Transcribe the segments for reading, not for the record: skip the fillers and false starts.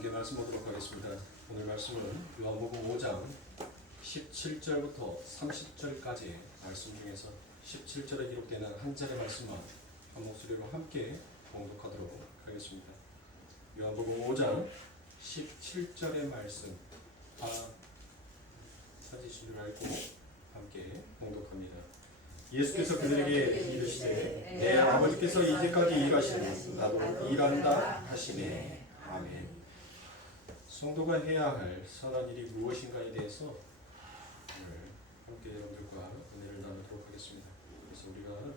함께 말씀 보도록 하겠습니다. 오늘 말씀은 요한복음 5장 17절부터 30절까지의 말씀 중에서 17절에 기록되는 한 절의 말씀만 한 목소리로 함께 봉독하도록 하겠습니다. 요한복음 5장 17절의 말씀 다 찾으신 줄 알고 함께 봉독합니다. 예수께서 그들에게 이르시되 내 아버지께서 이제까지 일하시니 나도 일한다 하시매. 아멘. 성도가 해야 할 선한 일이 무엇인가에 대해서 오늘 함께 여러분들과 은혜를 나누도록 하겠습니다. 그래서 우리가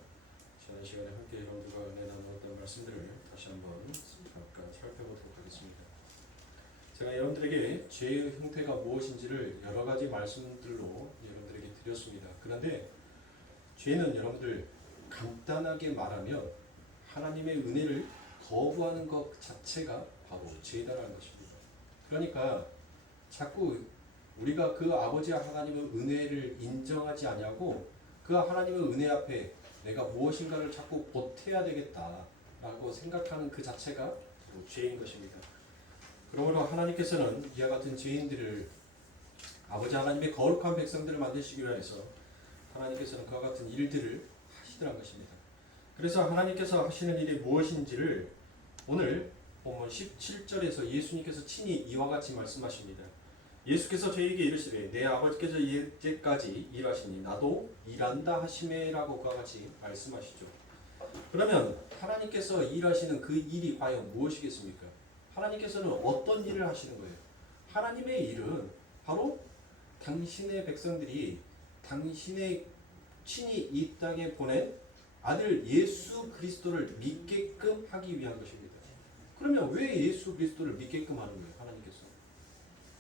지난 시간에 함께 여러분들과 은혜 나누었던 말씀들을 다시 한번 잠깐 살펴보도록 하겠습니다. 제가 여러분들에게 죄의 형태가 무엇인지를 여러 가지 말씀들로 여러분들에게 드렸습니다. 그런데 죄는 여러분들 간단하게 말하면 하나님의 은혜를 거부하는 것 자체가 바로 죄다라는 것입니다. 그러니까 자꾸 우리가 그 아버지 하나님의 은혜를 인정하지 아니하고 그 하나님의 은혜 앞에 내가 무엇인가를 자꾸 보태야 되겠다라고 생각하는 그 자체가 바로 죄인 것입니다. 그러므로 하나님께서는 이와 같은 죄인들을 아버지 하나님의 거룩한 백성들을 만드시기 위해서 하나님께서는 그와 같은 일들을 하시더란 것입니다. 그래서 하나님께서 하시는 일이 무엇인지를 오늘 본문 17절에서 예수님께서 친히 이와 같이 말씀하십니다. 예수께서 저희에게 이르시되 내 아버지께서 이제까지 일하시니 나도 일한다 하시매라고 그와 같이 말씀하시죠. 그러면 하나님께서 일하시는 그 일이 과연 무엇이겠습니까? 하나님께서는 어떤 일을 하시는 거예요? 하나님의 일은 바로 당신의 백성들이 당신의 친히 이 땅에 보낸 아들 예수 그리스도를 믿게끔 하기 위한 것입니다. 그러면 왜 예수 그리스도를 믿게끔 하는 거예요? 하나님께서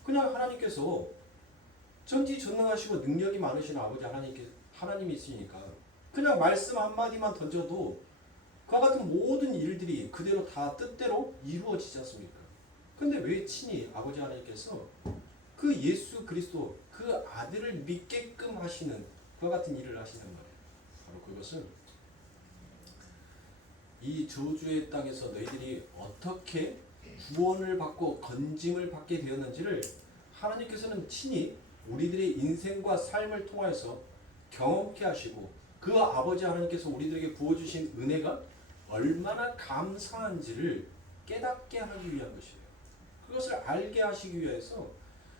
그냥 하나님께서 전지전능하시고 능력이 많으신 아버지 하나님이 있으니까 그냥 말씀 한마디만 던져도 그와 같은 모든 일들이 그대로 다 뜻대로 이루어지지 않습니까? 근데 왜 친히 아버지 하나님께서 그 예수 그리스도 그 아들을 믿게끔 하시는 그와 같은 일을 하시는 말이에요. 바로 그것은 이 저주의 땅에서 너희들이 어떻게 구원을 받고 건짐을 받게 되었는지를 하나님께서는 친히 우리들의 인생과 삶을 통해서 경험케 하시고 그 아버지 하나님께서 우리들에게 부어주신 은혜가 얼마나 감사한지를 깨닫게 하기 위한 것이에요. 그것을 알게 하시기 위해서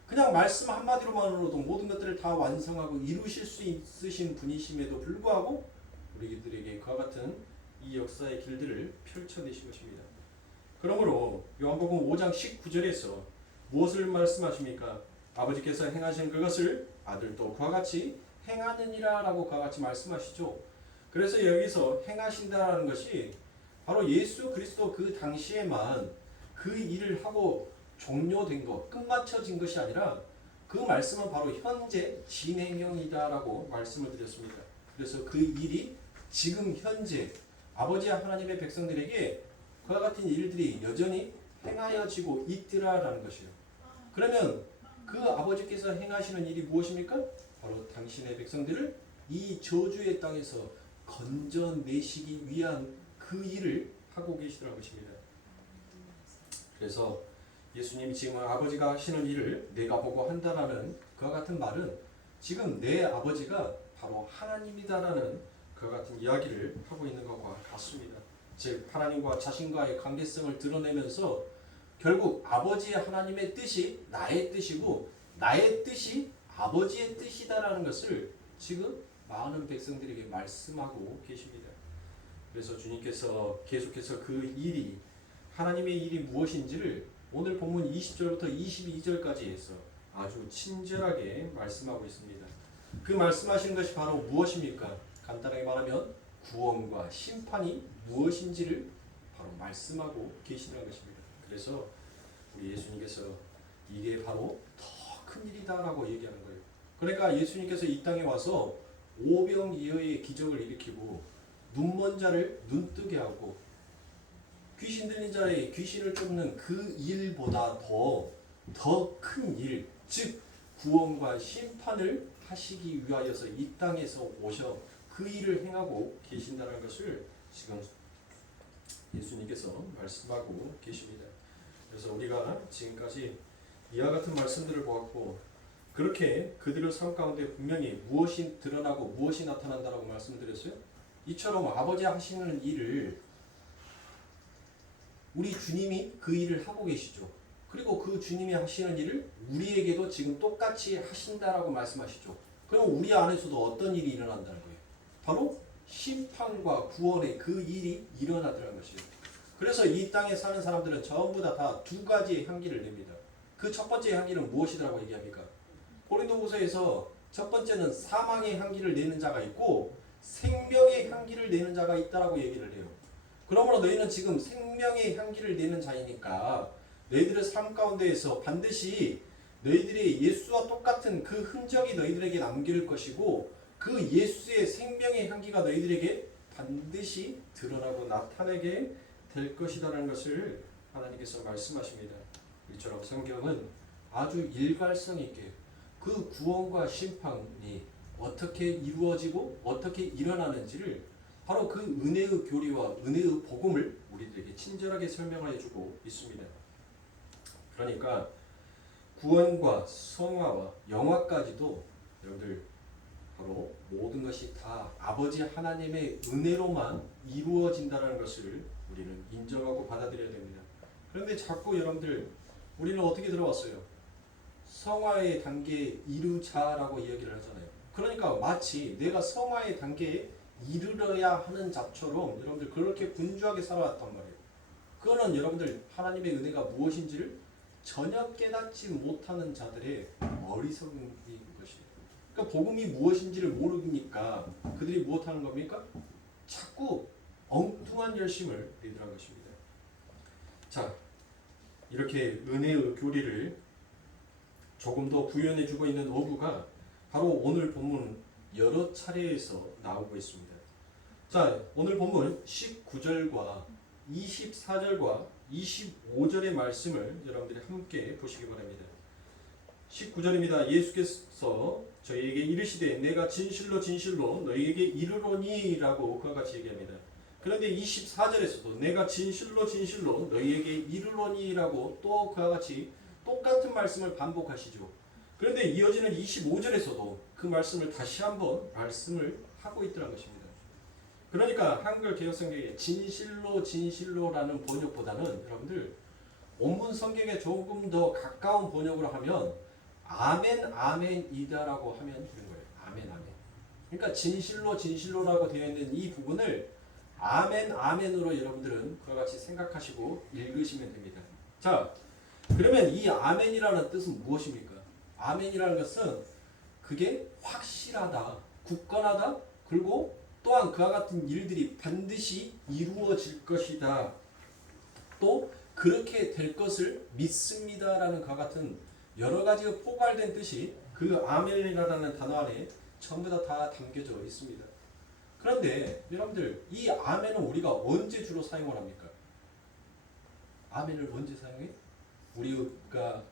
그냥 말씀 한마디로만으로도 모든 것들을 다 완성하고 이루실 수 있으신 분이심에도 불구하고 우리들에게 그와 같은 이 역사의 길들을 펼쳐내신 것입니다. 그러므로 요한복음 5장 19절에서 무엇을 말씀하십니까? 아버지께서 행하신 그것을 아들도 그와 같이 행하느니라 라고 그와 같이 말씀하시죠. 그래서 여기서 행하신다라는 것이 바로 예수 그리스도 그 당시에만 그 일을 하고 종료된 것, 끝마쳐진 것이 아니라 그 말씀은 바로 현재 진행형이다라고 말씀을 드렸습니다. 그래서 그 일이 지금 현재 아버지 하나님의 백성들에게 그와 같은 일들이 여전히 행하여지고 있더라라는 것이에요. 그러면 그 아버지께서 행하시는 일이 무엇입니까? 바로 당신의 백성들을 이 저주의 땅에서 건져내시기 위한 그 일을 하고 계시더라는 것입니다. 그래서 예수님이 지금 아버지가 하시는 일을 내가 보고 한다라는 그와 같은 말은 지금 내 아버지가 바로 하나님이다라는 그와 같은 이야기를 하고 있는 것과 같습니다. 즉 하나님과 자신과의 관계성을 드러내면서 결국 아버지 하나님의 뜻이 나의 뜻이고 나의 뜻이 아버지의 뜻이다라는 것을 지금 많은 백성들에게 말씀하고 계십니다. 그래서 주님께서 계속해서 그 일이 하나님의 일이 무엇인지를 오늘 본문 20절부터 22절까지 해서 아주 친절하게 말씀하고 있습니다. 그 말씀하시는 것이 바로 무엇입니까? 간단하게 말하면 구원과 심판이 무엇인지를 바로 말씀하고 계시는 것입니다. 그래서 우리 예수님께서 이게 바로 더 큰 일이다라고 얘기하는 거예요. 그러니까 예수님께서 이 땅에 와서 오병이어의 기적을 일으키고 눈먼 자를 눈뜨게 하고 귀신 들린 자의 귀신을 쫓는 그 일보다 더 큰 일, 즉 구원과 심판을 하시기 위하여서 이 땅에서 오셔 그 일을 행하고 계신다는 것을 지금 예수님께서 말씀하고 계십니다. 그래서 우리가 지금까지 이와 같은 말씀들을 보았고 그렇게 그들의 삶 가운데 분명히 무엇이 드러나고 무엇이 나타난다라고 말씀드렸어요. 이처럼 아버지 하시는 일을 우리 주님이 그 일을 하고 계시죠. 그리고 그 주님이 하시는 일을 우리에게도 지금 똑같이 하신다라고 말씀하시죠. 그럼 우리 안에서도 어떤 일이 일어난다는 거예요? 바로 심판과 구원의 그 일이 일어나더라는 것이에요. 그래서 이 땅에 사는 사람들은 전부 다 두 가지의 향기를 냅니다. 그 첫 번째 향기는 무엇이라고 얘기합니까? 고린도후서에서 첫 번째는 사망의 향기를 내는 자가 있고 생명의 향기를 내는 자가 있다라고 얘기를 해요. 그러므로 너희는 지금 생명의 향기를 내는 자이니까 너희들의 삶 가운데에서 반드시 너희들이 예수와 똑같은 그 흔적이 너희들에게 남길 것이고 그 예수의 생명의 향기가 너희들에게 반드시 드러나고 나타나게 될 것이라는 것을 하나님께서 말씀하십니다. 이처럼 성경은 아주 일관성 있게 그 구원과 심판이 어떻게 이루어지고 어떻게 일어나는지를 바로 그 은혜의 교리와 은혜의 복음을 우리들에게 친절하게 설명해 주고 있습니다. 그러니까 구원과 성화와 영화까지도 여러분들 바로 모든 것이 다 아버지 하나님의 은혜로만 이루어진다는 것을 우리는 인정하고 받아들여야 됩니다. 그런데 자꾸 여러분들 우리는 어떻게 들어왔어요? 성화의 단계에 이르자라고 이야기를 하잖아요. 그러니까 마치 내가 성화의 단계에 이르러야 하는 자처럼 여러분들 그렇게 분주하게 살아왔단 말이에요. 그거는 여러분들 하나님의 은혜가 무엇인지를 전혀 깨닫지 못하는 자들의 어리석은 것이에요. 그러니까 복음이 무엇인지를 모르니까 그들이 무엇하는 겁니까? 자꾸 엉뚱한 열심을 리드한 것입니다. 자, 이렇게 은혜의 교리를 조금 더 구현해주고 있는 어부가 바로 오늘 본문 여러 차례에서 나오고 있습니다. 자, 오늘 본문 19절과 24절과 25절의 말씀을 여러분들이 함께 보시기 바랍니다. 19절입니다. 예수께서 저희에게 이르시되 내가 진실로 진실로 너희에게 이르노니 라고 그와 같이 얘기합니다. 그런데 24절에서도 내가 진실로 진실로 너희에게 이르노니 라고 또 그와 같이 똑같은 말씀을 반복하시죠. 그런데 이어지는 25절에서도 그 말씀을 다시 한번 말씀을 하고 있더라는 것입니다. 그러니까 한글 개혁성경에 진실로 진실로라는 번역보다는 여러분들 원문 성경에 조금 더 가까운 번역으로 하면 아멘 아멘이다라고 하면 되는 거예요. 아멘 아멘. 그러니까 진실로 진실로라고 되어 있는 이 부분을 아멘 아멘으로 여러분들은 그와 같이 생각하시고 읽으시면 됩니다. 자, 그러면 이 아멘이라는 뜻은 무엇입니까? 아멘이라는 것은 그게 확실하다, 굳건하다, 그리고 또한 그와 같은 일들이 반드시 이루어질 것이다. 또 그렇게 될 것을 믿습니다라는 그와 같은 여러 가지 포괄된 뜻이 그 아멘이라는 단어 안에 전부 다 담겨져 있습니다. 그런데 여러분들 이 아멘은 우리가 언제 주로 사용을 합니까? 아멘을 언제 사용해? 우리가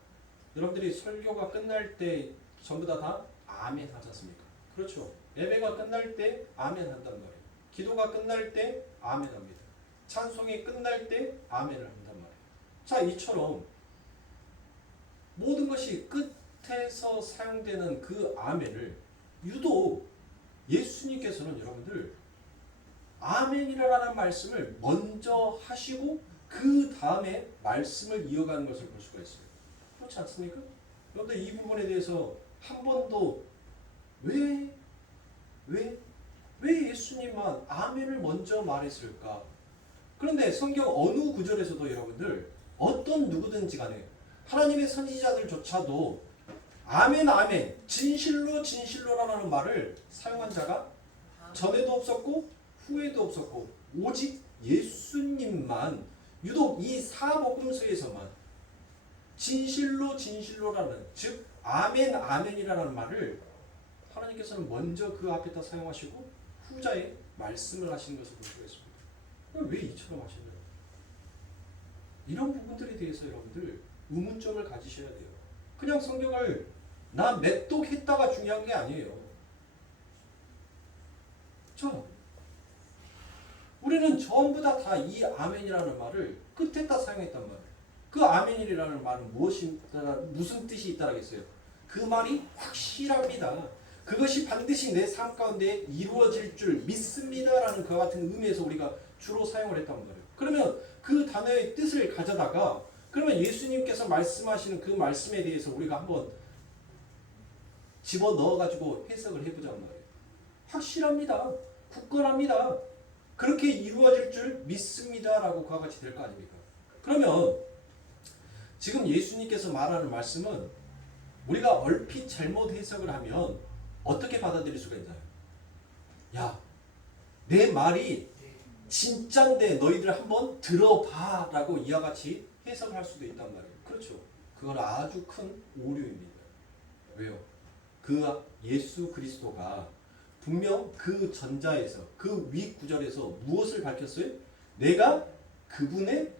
여러분들이 설교가 끝날 때 전부 다 아멘 하지 않습니까? 그렇죠. 예배가 끝날 때 아멘 한단 말이에요. 기도가 끝날 때 아멘 합니다. 찬송이 끝날 때 아멘을 한단 말이에요. 자, 이처럼 모든 것이 끝에서 사용되는 그 아멘을 유독 예수님께서는 여러분들 아멘이라는 말씀을 먼저 하시고 그 다음에 말씀을 이어가는 것을 볼 수가 있어요. 그렇지 않습니까? 여러분들 이 부분에 대해서 한 번도 왜 예수님만 아멘을 먼저 말했을까? 그런데 성경 어느 구절에서도 여러분들 어떤 누구든지 간에 하나님의 선지자들조차도 아멘 아멘 진실로 진실로라는 말을 사용한 자가 전에도 없었고 후에도 없었고 오직 예수님만 유독 이 사복음서에서만 진실로 진실로라는 즉 아멘 아멘이라는 말을 하나님께서는 먼저 그 앞에다 사용하시고 후자에 말씀을 하시는 것을 볼 수가 있습니다. 왜 이처럼 하시나요? 이런 부분들에 대해서 여러분들 의문점을 가지셔야 돼요. 그냥 성경을 나 맷독했다가 중요한 게 아니에요. 자, 우리는 전부 다 이 아멘이라는 말을 끝에다 사용했단 말이에요. 그 아멘이라는 말은 무슨 뜻이 있다라겠어요? 그 말이 확실합니다. 그것이 반드시 내 삶 가운데 이루어질 줄 믿습니다라는 그와 같은 의미에서 우리가 주로 사용을 했단 말이에요. 그러면 그 단어의 뜻을 가져다가 그러면 예수님께서 말씀하시는 그 말씀에 대해서 우리가 한번 집어넣어가지고 해석을 해보자는 말이에요. 확실합니다. 굳건합니다. 그렇게 이루어질 줄 믿습니다라고 그와 같이 될 거 아닙니까? 그러면 지금 예수님께서 말하는 말씀은 우리가 얼핏 잘못 해석을 하면 어떻게 받아들일 수가 있나요? 야, 내 말이 진짠데 너희들 한번 들어봐 라고 이와 같이 해석을 할 수도 있단 말이에요. 그렇죠. 그건 아주 큰 오류입니다. 왜요? 그 예수 그리스도가 분명 그 전자에서 그 윗구절에서 무엇을 밝혔어요? 내가 그분의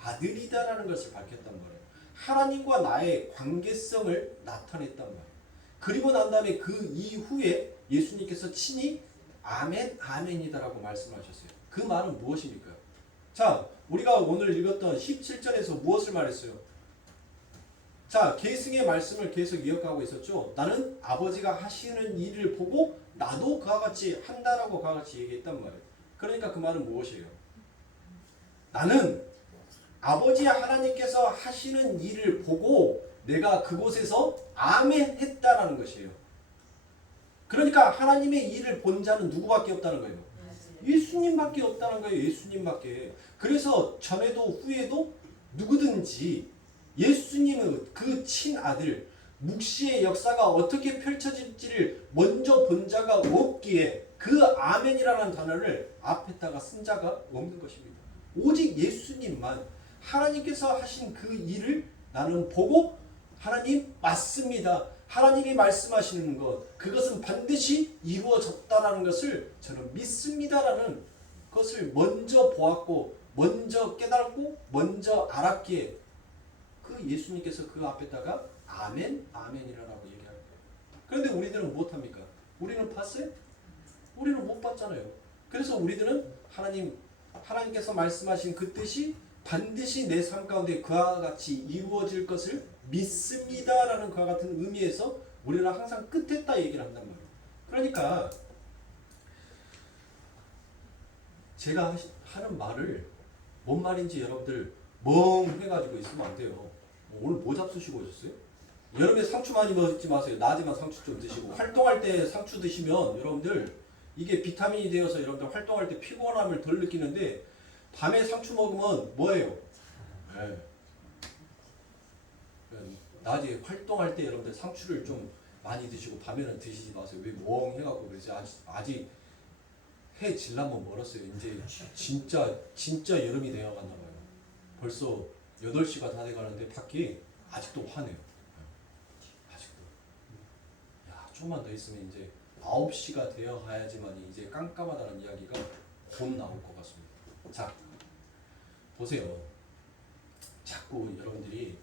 아들이다라는 것을 밝혔단 말이에요. 하나님과 나의 관계성을 나타냈단 말이에요. 그리고 난 다음에 그 이후에 예수님께서 친히 아멘, 아멘이다라고 말씀하셨어요. 그 말은 무엇입니까? 자, 우리가 오늘 읽었던 17절에서 무엇을 말했어요? 자, 계승의 말씀을 계속 이어가고 있었죠. 나는 아버지가 하시는 일을 보고 나도 그와 같이 한다라고 그와 같이 얘기했단 말이에요. 그러니까 그 말은 무엇이에요? 나는 아버지 하나님께서 하시는 일을 보고 내가 그곳에서 아멘 했다라는 것이에요. 그러니까 하나님의 일을 본 자는 누구밖에 없다는 거예요. 예수님밖에 없다는 거예요. 예수님밖에. 그래서 전에도 후에도 누구든지 예수님의 그 친아들 묵시의 역사가 어떻게 펼쳐질지를 먼저 본 자가 없기에 그 아멘이라는 단어를 앞에다가 쓴 자가 없는 것입니다. 오직 예수님만 하나님께서 하신 그 일을 나는 보고 하나님 맞습니다. 하나님이 말씀하시는 것 그것은 반드시 이루어졌다라는 것을 저는 믿습니다라는 것을 먼저 보았고 먼저 깨달았고 먼저 알았기에 그 예수님께서 그 앞에다가 아멘, 아멘이라고 얘기합니다. 그런데 우리들은 못합니까? 우리는 봤어요? 우리는 못 봤잖아요. 그래서 우리들은 하나님께서 말씀하신 그 뜻이 반드시 내 삶 가운데 그와 같이 이루어질 것을 믿습니다라는 그와 같은 의미에서 우리는 항상 끝했다 얘기를 한단 말이에요. 그러니까 제가 하는 말을 뭔 말인지 여러분들 멍 해가지고 있으면 안 돼요. 오늘 뭐 잡수시고 오셨어요? 여름에 상추 많이 먹지 마세요. 낮에만 상추 좀 드시고 활동할 때 상추 드시면 여러분들 이게 비타민이 되어서 여러분들 활동할 때 피곤함을 덜 느끼는데 밤에 상추 먹으면 뭐예요? 네. 낮에 활동할 때 여러분들 상추를 좀 많이 드시고 밤에는 드시지 마세요. 왜 멍 해갖고 그러지? 아직 해 질라면 멀었어요. 이제 진짜 여름이 되어갔나 봐요. 벌써 8시가 다 돼가는데 밖이 아직도 화내요. 아직도. 야, 좀만 더 있으면 이제 9시가 되어 가야지만 이제 깜깜하다는 이야기가 곧 나올 것 같습니다. 자, 보세요. 자꾸 여러분들이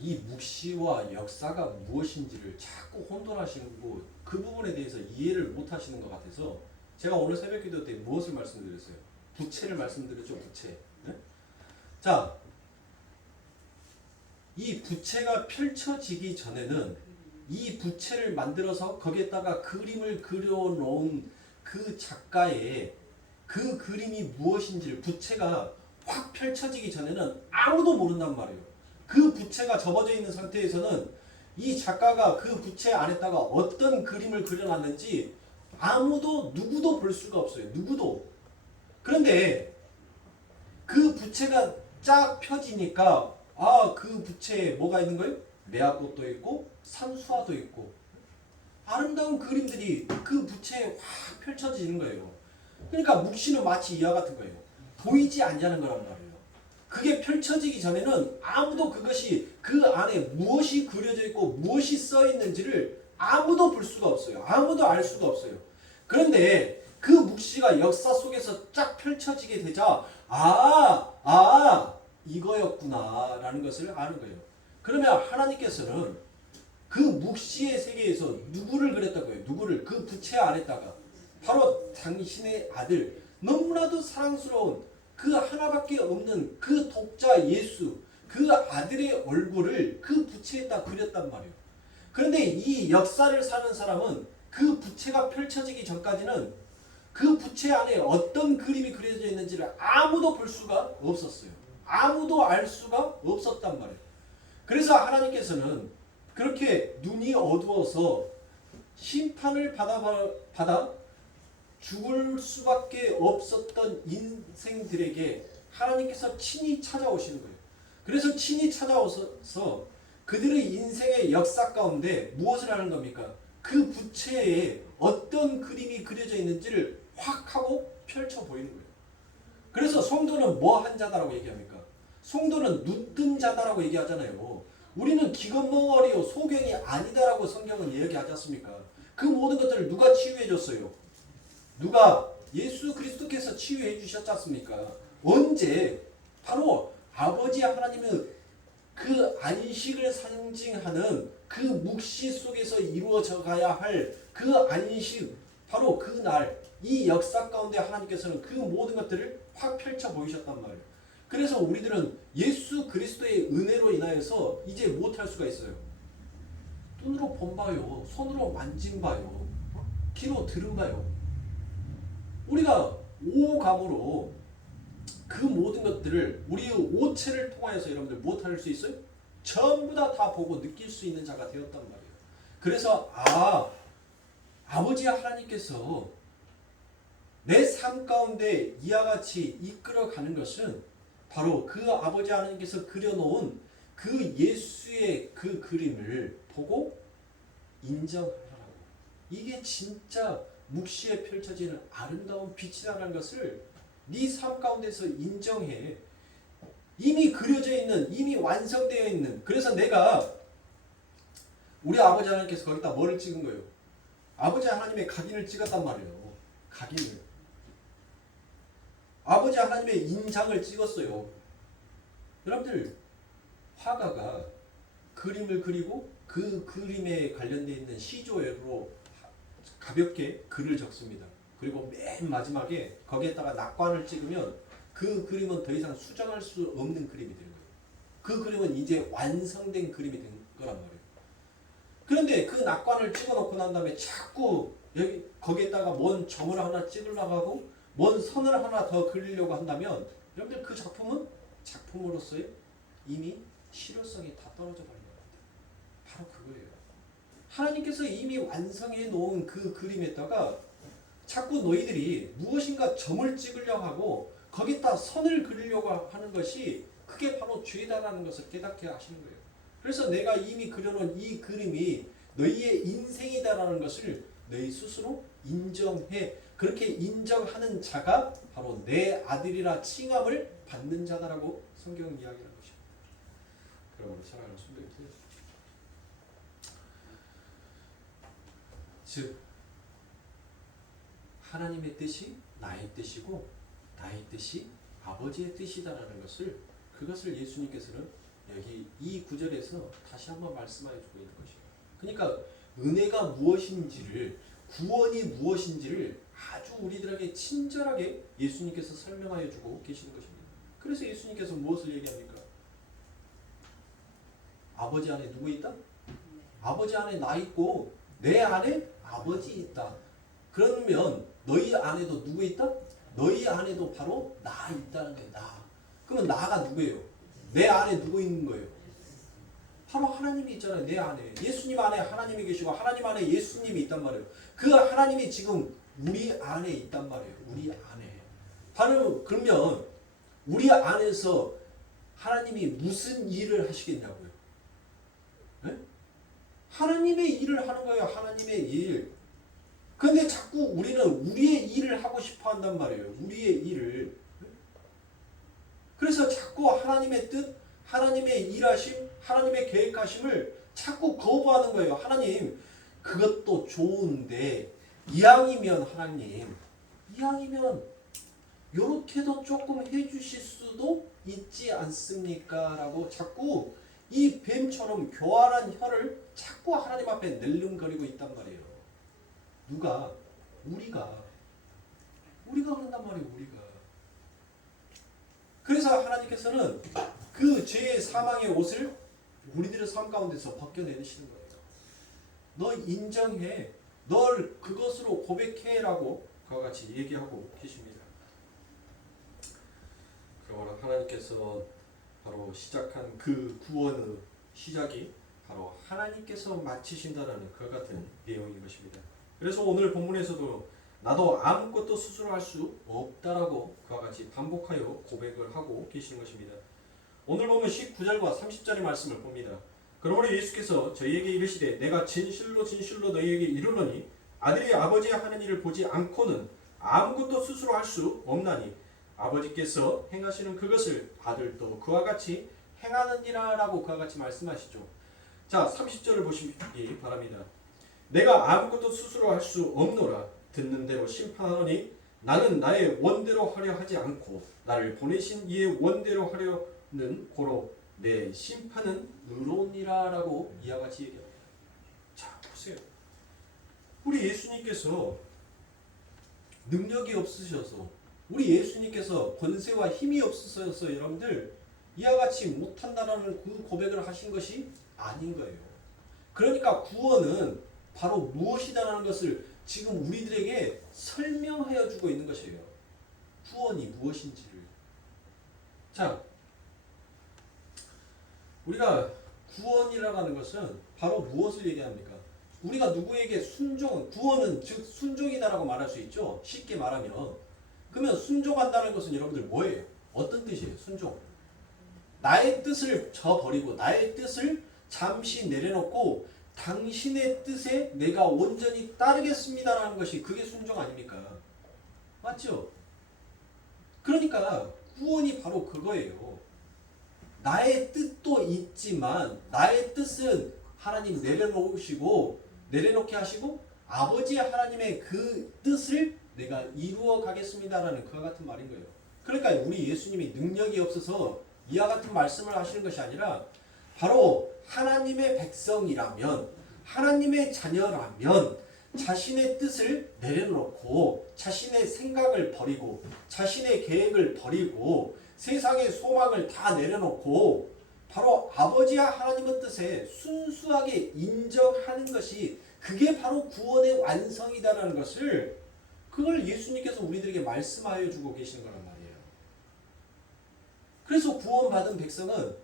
이 묵시와 역사가 무엇인지를 자꾸 혼돈하시고 그 부분에 대해서 이해를 못 하시는 것 같아서 제가 오늘 새벽 기도 때 무엇을 말씀드렸어요? 부채를 말씀드렸죠. 부채. 네? 자, 이 부채가 펼쳐지기 전에는 이 부채를 만들어서 거기에다가 그림을 그려놓은 그 작가의 그 그림이 무엇인지를 부채가 확 펼쳐지기 전에는 아무도 모른단 말이에요. 그 부채가 접어져 있는 상태에서는 이 작가가 그 부채 안에다가 어떤 그림을 그려놨는지 누구도 볼 수가 없어요. 누구도. 그런데 그 부채가 쫙 펴지니까 그 부채에 뭐가 있는 거예요? 매화꽃도 있고 산수화도 있고 아름다운 그림들이 그 부채에 확 펼쳐지는 거예요. 그러니까 묵시는 마치 이와 같은 거예요. 보이지 않냐는 거란 말이에요. 그게 펼쳐지기 전에는 아무도 그것이 그 안에 무엇이 그려져 있고 무엇이 써 있는지를 아무도 볼 수가 없어요. 아무도 알 수가 없어요. 그런데 그 묵시가 역사 속에서 쫙 펼쳐지게 되자 이거였구나 라는 것을 아는 거예요. 그러면 하나님께서는 그 묵시의 세계에서 누구를 그렸다고요? 누구를? 그 부채 안에다가 바로 당신의 아들 너무나도 사랑스러운 그 하나밖에 없는 그 독자 예수 그 아들의 얼굴을 그 부채에다 그렸단 말이에요. 그런데 이 역사를 사는 사람은 그 부채가 펼쳐지기 전까지는 그 부채 안에 어떤 그림이 그려져 있는지를 아무도 볼 수가 없었어요. 아무도 알 수가 없었단 말이에요. 그래서 하나님께서는 그렇게 눈이 어두워서 심판을 받아 죽을 수밖에 없었던 인생들에게 하나님께서 친히 찾아오시는 거예요. 그래서 친히 찾아오셔서 그들의 인생의 역사 가운데 무엇을 하는 겁니까? 그 부채에 어떤 그림이 그려져 있는지를 확 하고 펼쳐 보이는 거예요. 그래서 성도는 뭐 한 자다라고 얘기합니까? 성도는 눈뜬 자다라고 얘기하잖아요. 우리는 기건멍어리요 소경이 아니다라고 성경은 이야기하지 않습니까? 그 모든 것들을 누가 치유해 줬어요? 누가? 예수 그리스도께서 치유해 주셨지 않습니까? 언제? 바로 아버지 하나님의 그 안식을 상징하는 그 묵시 속에서 이루어져 가야 할 그 안식, 바로 그 날, 이 역사 가운데 하나님께서는 그 모든 것들을 확 펼쳐 보이셨단 말이에요. 그래서 우리들은 예수 그리스도의 은혜로 인하여서 이제 못할 수가 있어요. 눈으로 본 바요, 손으로 만진 바요, 귀로 들은 바요. 우리가 오감으로 그 모든 것들을 우리의 오체를 통하여서 여러분들 못할 수 있어요? 전부 다 보고 느낄 수 있는 자가 되었단 말이에요. 그래서 아버지 하나님께서 내 삶 가운데 이와 같이 이끌어가는 것은 바로 그 아버지 하나님께서 그려놓은 그 예수의 그 그림을 보고 인정하라고. 이게 진짜 묵시에 펼쳐지는 아름다운 빛이라는 것을 네 삶 가운데서 인정해. 이미 그려져 있는, 이미 완성되어 있는. 그래서 내가 우리 아버지 하나님께서 거기다 뭐를 찍은 거예요? 아버지 하나님의 각인을 찍었단 말이에요. 각인을. 아버지 하나님의 인장을 찍었어요. 여러분들 화가가 그림을 그리고 그 그림에 관련되어 있는 시조로 가볍게 글을 적습니다. 그리고 맨 마지막에 거기에다가 낙관을 찍으면 그 그림은 더 이상 수정할 수 없는 그림이 되는 거예요. 그 그림은 이제 완성된 그림이 된 거란 말이에요. 그런데 그 낙관을 찍어놓고 난 다음에 자꾸 거기에다가 뭔 점을 하나 찍으려고 하고 뭔 선을 하나 더 그리려고 한다면 여러분들 그 작품은 작품으로서의 이미 실효성이 다 떨어져 버린 겁니다. 바로 그거예요. 하나님께서 이미 완성해 놓은 그 그림에다가 자꾸 너희들이 무엇인가 점을 찍으려고 하고 거기다 선을 그리려고 하는 것이 그게 바로 죄다라는 것을 깨닫게 하시는 거예요. 그래서 내가 이미 그려놓은 이 그림이 너희의 인생이다라는 것을 너희 스스로 인정해. 그렇게 인정하는 자가 바로 내 아들이라 칭함을 받는 자다라고 성경은 이야기하는 것입니다. 그러므로 사랑하는 성도님들, 즉 하나님의 뜻이 나의 뜻이고 나의 뜻이 아버지의 뜻이다라는 것을, 그것을 예수님께서는 여기 이 구절에서 다시 한번 말씀하여 주고 있는 것이에요. 그러니까 은혜가 무엇인지를, 구원이 무엇인지를 아주 우리들에게 친절하게 예수님께서 설명하여 주고 계시는 것입니다. 그래서 예수님께서 무엇을 얘기합니까? 아버지 안에 누구 있다? 아버지 안에 나 있고 내 안에 아버지 있다. 그러면 너희 안에도 누구 있다? 너희 안에도 바로 나 있다는 거예요. 나. 그러면 나가 누구예요? 내 안에 누구 있는 거예요? 바로 하나님이 있잖아요. 내 안에. 예수님 안에 하나님이 계시고 하나님 안에 예수님이 있단 말이에요. 그 하나님이 지금 우리 안에 있단 말이에요. 우리 안에. 바로 그러면 우리 안에서 하나님이 무슨 일을 하시겠냐고요? 네? 하나님의 일을 하는 거예요. 하나님의 일. 근데 자꾸 우리는 우리의 일을 하고 싶어 한단 말이에요. 우리의 일을. 그래서 자꾸 하나님의 뜻, 하나님의 일하심, 하나님의 계획하심을 자꾸 거부하는 거예요. 하나님, 그것도 좋은데 이왕이면 하나님, 이왕이면 요렇게도 조금 해주실 수도 있지 않습니까? 라고 자꾸 이 뱀처럼 교활한 혀를 자꾸 하나님 앞에 낼름거리고 있단 말이에요. 누가? 우리가 그런단 말이에요. 우리가. 그래서 하나님께서는 그 죄의 사망의 옷을 우리들의 삶 가운데서 벗겨내시는 거예요. 너 인정해. 널 그것으로 고백해라고 그와 같이 얘기하고 계십니다. 그러므로 하나님께서 바로 시작한 그 구원의 시작이 바로 하나님께서 마치신다라는 그와 같은 내용인 것입니다. 그래서 오늘 본문에서도 나도 아무것도 스스로 할 수 없다라고 그와 같이 반복하여 고백을 하고 계시는 것입니다. 오늘 보면 19절과 30절의 말씀을 봅니다. 그러므로 예수께서 저희에게 이르시되 내가 진실로 진실로 너희에게 이르노니 아들이 아버지의 하는 일을 보지 않고는 아무것도 스스로 할 수 없나니 아버지께서 행하시는 그것을 아들도 그와 같이 행하느니라라고 그와 같이 말씀하시죠. 자, 30절을 보시기 바랍니다. 내가 아무것도 스스로 할 수 없노라. 듣는 대로 심판하노니 나는 나의 원대로 하려 하지 않고 나를 보내신 이의 원대로 하려는 고로 내 심판은 의로우니라 라고 이와 같이 얘기합니다. 자, 보세요. 우리 예수님께서 능력이 없으셔서 우리 예수님께서 권세와 힘이 없으셔서 여러분들 이와 같이 못한다라는 그 고백을 하신 것이 아닌 거예요. 그러니까 구원은 바로 무엇이다라는 것을 지금 우리들에게 설명하여 주고 있는 것이에요. 구원이 무엇인지를. 자, 우리가 구원이라고 하는 것은 바로 무엇을 얘기합니까? 우리가 누구에게 순종, 구원은 즉 순종이다라고 말할 수 있죠. 쉽게 말하면. 그러면 순종한다는 것은 여러분들 뭐예요? 어떤 뜻이에요? 순종. 나의 뜻을 저버리고 나의 뜻을 잠시 내려놓고 당신의 뜻에 내가 온전히 따르겠습니다라는 것이 그게 순종 아닙니까? 맞죠? 그러니까 구원이 바로 그거예요. 나의 뜻도 있지만 나의 뜻은 하나님 내려놓게 하시고 아버지 하나님의 그 뜻을 내가 이루어 가겠습니다라는 그와 같은 말인 거예요. 그러니까 우리 예수님이 능력이 없어서 이와 같은 말씀을 하시는 것이 아니라 바로 하나님의 백성이라면 하나님의 자녀라면 자신의 뜻을 내려놓고 자신의 생각을 버리고 자신의 계획을 버리고 세상의 소망을 다 내려놓고 바로 아버지와 하나님의 뜻에 순수하게 인정하는 것이 그게 바로 구원의 완성이다라는 것을 그걸 예수님께서 우리들에게 말씀하여 주고 계시는 거란 말이에요. 그래서 구원받은 백성은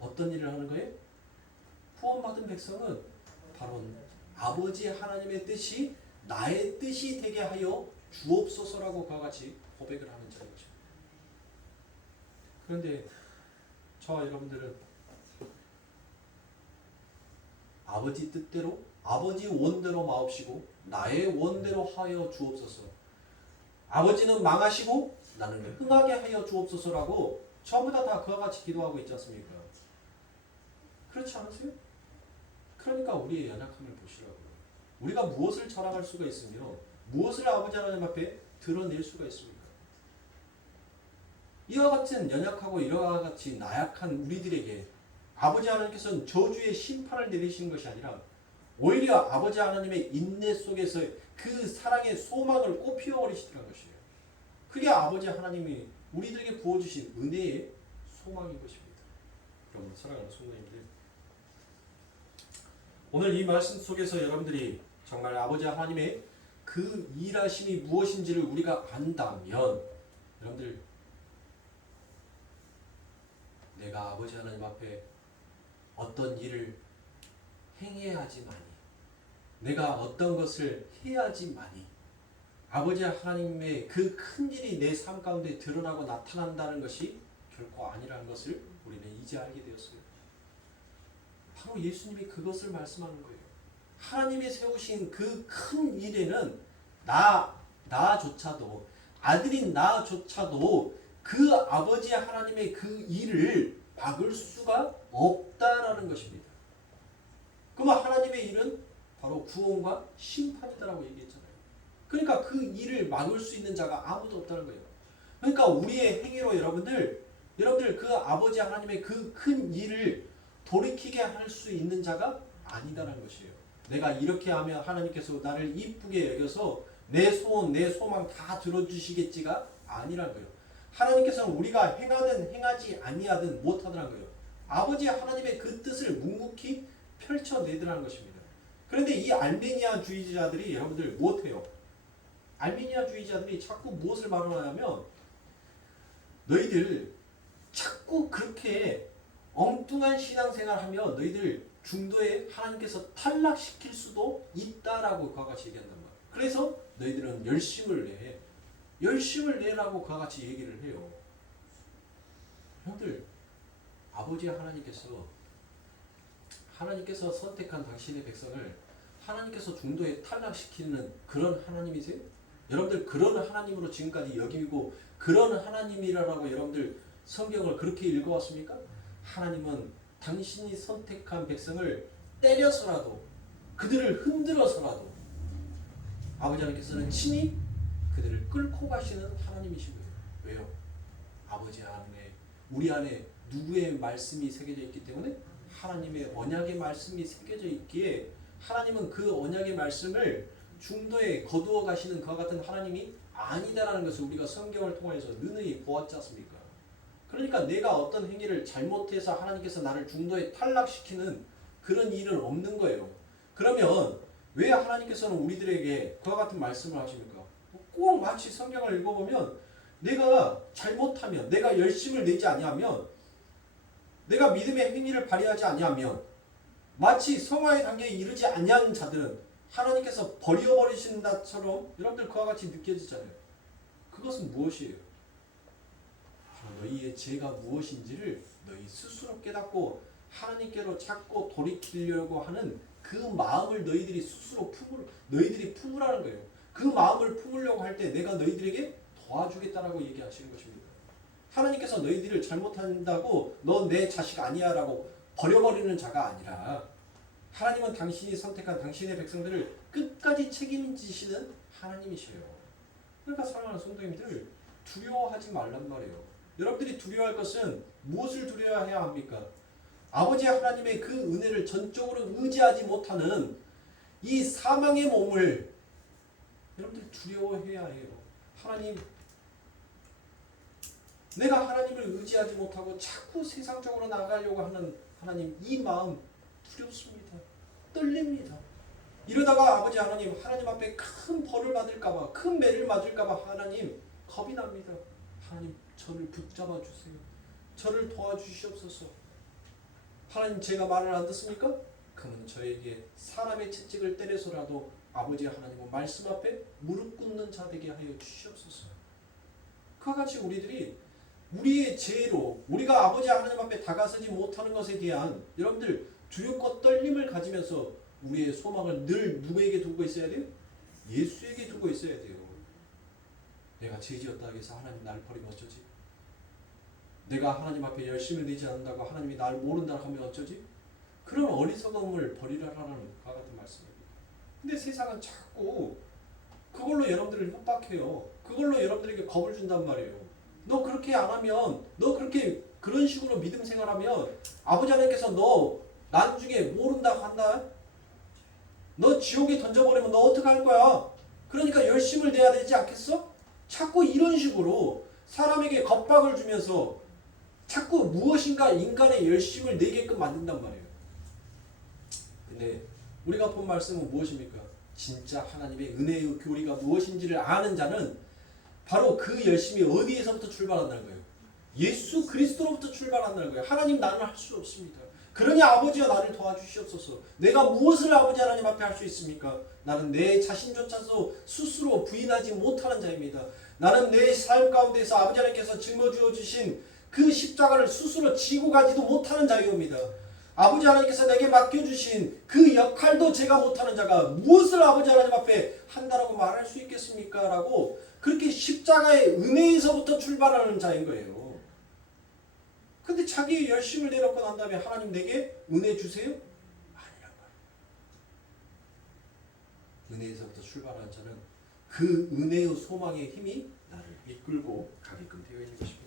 어떤 일을 하는 거예요? 구원받은 백성은 바로 아버지 하나님의 뜻이 나의 뜻이 되게 하여 주옵소서라고 그와 같이 고백을 하는 자이죠. 그런데 저와 여러분들은 아버지 뜻대로 아버지 원대로 마옵시고 나의 원대로 하여 주옵소서. 아버지는 망하시고 나는 흥하게 하여 주옵소서라고 전부 다 그와 같이 기도하고 있지 않습니까? 그렇지 않으세요? 그러니까 우리의 연약함을 보시라고요. 우리가 무엇을 자랑할 수가 있으며 무엇을 아버지 하나님 앞에 드러낼 수가 있습니까? 이와 같은 연약하고 이와 같이 나약한 우리들에게 아버지 하나님께서는 저주의 심판을 내리시는 것이 아니라 오히려 아버지 하나님의 인내 속에서 그 사랑의 소망을 꽃피워버리시더라는 것이에요. 그게 아버지 하나님이 우리들에게 부어주신 은혜의 소망인 것입니다. 여러분 사랑하는 성도님들, 오늘 이 말씀 속에서 여러분들이 정말 아버지 하나님의 그 일하심이 무엇인지를 우리가 안다면 여러분들 내가 아버지 하나님 앞에 어떤 일을 행해야지만이 내가 어떤 것을 해야지만이 아버지 하나님의 그 큰 일이 내 삶 가운데 드러나고 나타난다는 것이 결코 아니라는 것을 우리는 이제 알게 되었어요. 바로 예수님이 그것을 말씀하는 거예요. 하나님이 세우신 그 큰 일에는 나조차도 아들인 나조차도 그 아버지 하나님의 그 일을 막을 수가 없다라는 것입니다. 그러면 하나님의 일은 바로 구원과 심판이다라고 얘기했잖아요. 그러니까 그 일을 막을 수 있는 자가 아무도 없다는 거예요. 그러니까 우리의 행위로 여러분들 그 아버지 하나님의 그 큰 일을 돌이키게 할 수 있는 자가 아니다라는 것이에요. 내가 이렇게 하면 하나님께서 나를 이쁘게 여겨서 내 소원, 내 소망 다 들어주시겠지가 아니라는 거예요. 하나님께서는 우리가 행하든 행하지 아니하든 못하더라는 거예요. 아버지 하나님의 그 뜻을 묵묵히 펼쳐내더라는 것입니다. 그런데 이 알메니아 주의자들이 여러분들 못해요. 알메니아 주의자들이 자꾸 무엇을 말하냐면 너희들 자꾸 그렇게 엉뚱한 신앙생활하면 너희들 중도에 하나님께서 탈락시킬 수도 있다라고 그와 같이 얘기한단 말이에요. 그래서 너희들은 열심을 내. 열심을 내라고 그와 같이 얘기를 해요. 형들, 아버지 하나님께서 선택한 당신의 백성을 하나님께서 중도에 탈락시키는 그런 하나님이세요? 여러분들 그런 하나님으로 지금까지 여기고 그런 하나님이라고 여러분들 성경을 그렇게 읽어왔습니까? 하나님은 당신이 선택한 백성을 때려서라도 그들을 흔들어서라도 아버지 하나님께서는 친히 그들을 끌고 가시는 하나님이신 거예요. 왜요? 아버지 안에 우리 안에 누구의 말씀이 새겨져 있기 때문에 하나님의 언약의 말씀이 새겨져 있기에 하나님은 그 언약의 말씀을 중도에 거두어 가시는 그와 같은 하나님이 아니다라는 것을 우리가 성경을 통해서 느느이 보았지 않습니까? 그러니까 내가 어떤 행위를 잘못해서 하나님께서 나를 중도에 탈락시키는 그런 일은 없는 거예요. 그러면 왜 하나님께서는 우리들에게 그와 같은 말씀을 하십니까? 꼭 마치 성경을 읽어보면 내가 잘못하면, 내가 열심을 내지 아니하면, 내가 믿음의 행위를 발휘하지 아니하면 마치 성화의 단계에 이르지 아니한 자들은 하나님께서 버려버리신다처럼 여러분들 그와 같이 느껴지잖아요. 그것은 무엇이에요? 너희의 죄가 무엇인지를 너희 스스로 깨닫고 하나님께로 찾고 돌이키려고 하는 그 마음을 너희들이 스스로 너희들이 품으라는 거예요. 그 마음을 품으려고 할 때 내가 너희들에게 도와주겠다라고 얘기하시는 것입니다. 하나님께서 너희들을 잘못한다고 너 내 자식 아니야 라고 버려버리는 자가 아니라 하나님은 당신이 선택한 당신의 백성들을 끝까지 책임지시는 하나님이셔요. 그러니까 사랑하는 성도님들, 두려워하지 말란 말이에요. 여러분들이 두려워할 것은 무엇을 두려워해야 합니까? 아버지 하나님의 그 은혜를 전적으로 의지하지 못하는 이 사망의 몸을 여러분들 두려워해야 해요. 하나님, 내가 하나님을 의지하지 못하고 자꾸 세상적으로 나가려고 하는 하나님, 이 마음 두렵습니다. 떨립니다. 이러다가 아버지 하나님 앞에 큰 벌을 받을까봐, 큰 매를 맞을까봐 하나님 겁이 납니다. 하나님, 저를 붙잡아 주세요. 저를 도와주시옵소서. 하나님, 제가 말을 안 듣습니까? 그러면 저에게 사람의 채찍을 때려서라도 아버지 하나님은 말씀 앞에 무릎 꿇는 자 되게 하여 주시옵소서. 그와 같이 우리들이 우리의 죄로 우리가 아버지 하나님 앞에 다가서지 못하는 것에 대한 여러분들 두렵고 떨림을 가지면서 우리의 소망을 늘 누구에게 두고 있어야 돼요? 예수에게 두고 있어야 돼요. 내가 죄지었다 해서 하나님 나를 버리면 어쩌지? 내가 하나님 앞에 열심을 내지 않는다고 하나님이 나를 모른다 하면 어쩌지? 그런 어리석음을 버리라라는 과 같은 말씀입니다. 근데 세상은 자꾸 그걸로 여러분들을 협박해요. 그걸로 여러분들에게 겁을 준단 말이에요. 너 그렇게 안 하면, 너 그렇게 그런 식으로 믿음 생활하면 아버지 하나님께서 너 나중에 모른다고 한다. 너 지옥에 던져버리면 너 어떡할 거야? 그러니까 열심을 내야 되지 않겠어? 자꾸 이런 식으로 사람에게 겁박을 주면서 자꾸 무엇인가 인간의 열심을 내게끔 만든단 말이에요. 근데 우리가 본 말씀은 무엇입니까? 진짜 하나님의 은혜의 교리가 무엇인지를 아는 자는 바로 그 열심이 어디에서부터 출발한다는 거예요. 예수 그리스도로부터 출발한다는 거예요. 하나님, 나는 할 수 없습니다. 그러니 아버지여 나를 도와주시옵소서. 내가 무엇을 아버지 하나님 앞에 할 수 있습니까? 나는 내 자신조차도 스스로 부인하지 못하는 자입니다. 나는 내 삶 가운데서 아버지 하나님께서 짊어지어 주신 그 십자가를 스스로 지고 가지도 못하는 자이옵니다. 아버지 하나님께서 내게 맡겨주신 그 역할도 제가 못하는 자가 무엇을 아버지 하나님 앞에 한다라고 말할 수 있겠습니까? 라고 그렇게 십자가의 은혜에서부터 출발하는 자인 거예요. 근데 자기 열심을 내놓고 난 다음에 하나님 내게 은혜 주세요? 아니란 말이에요. 은혜에서부터 출발하는 자는 그 은혜의 소망의 힘이 나를 이끌고 가게끔 되어 있는 것입니다.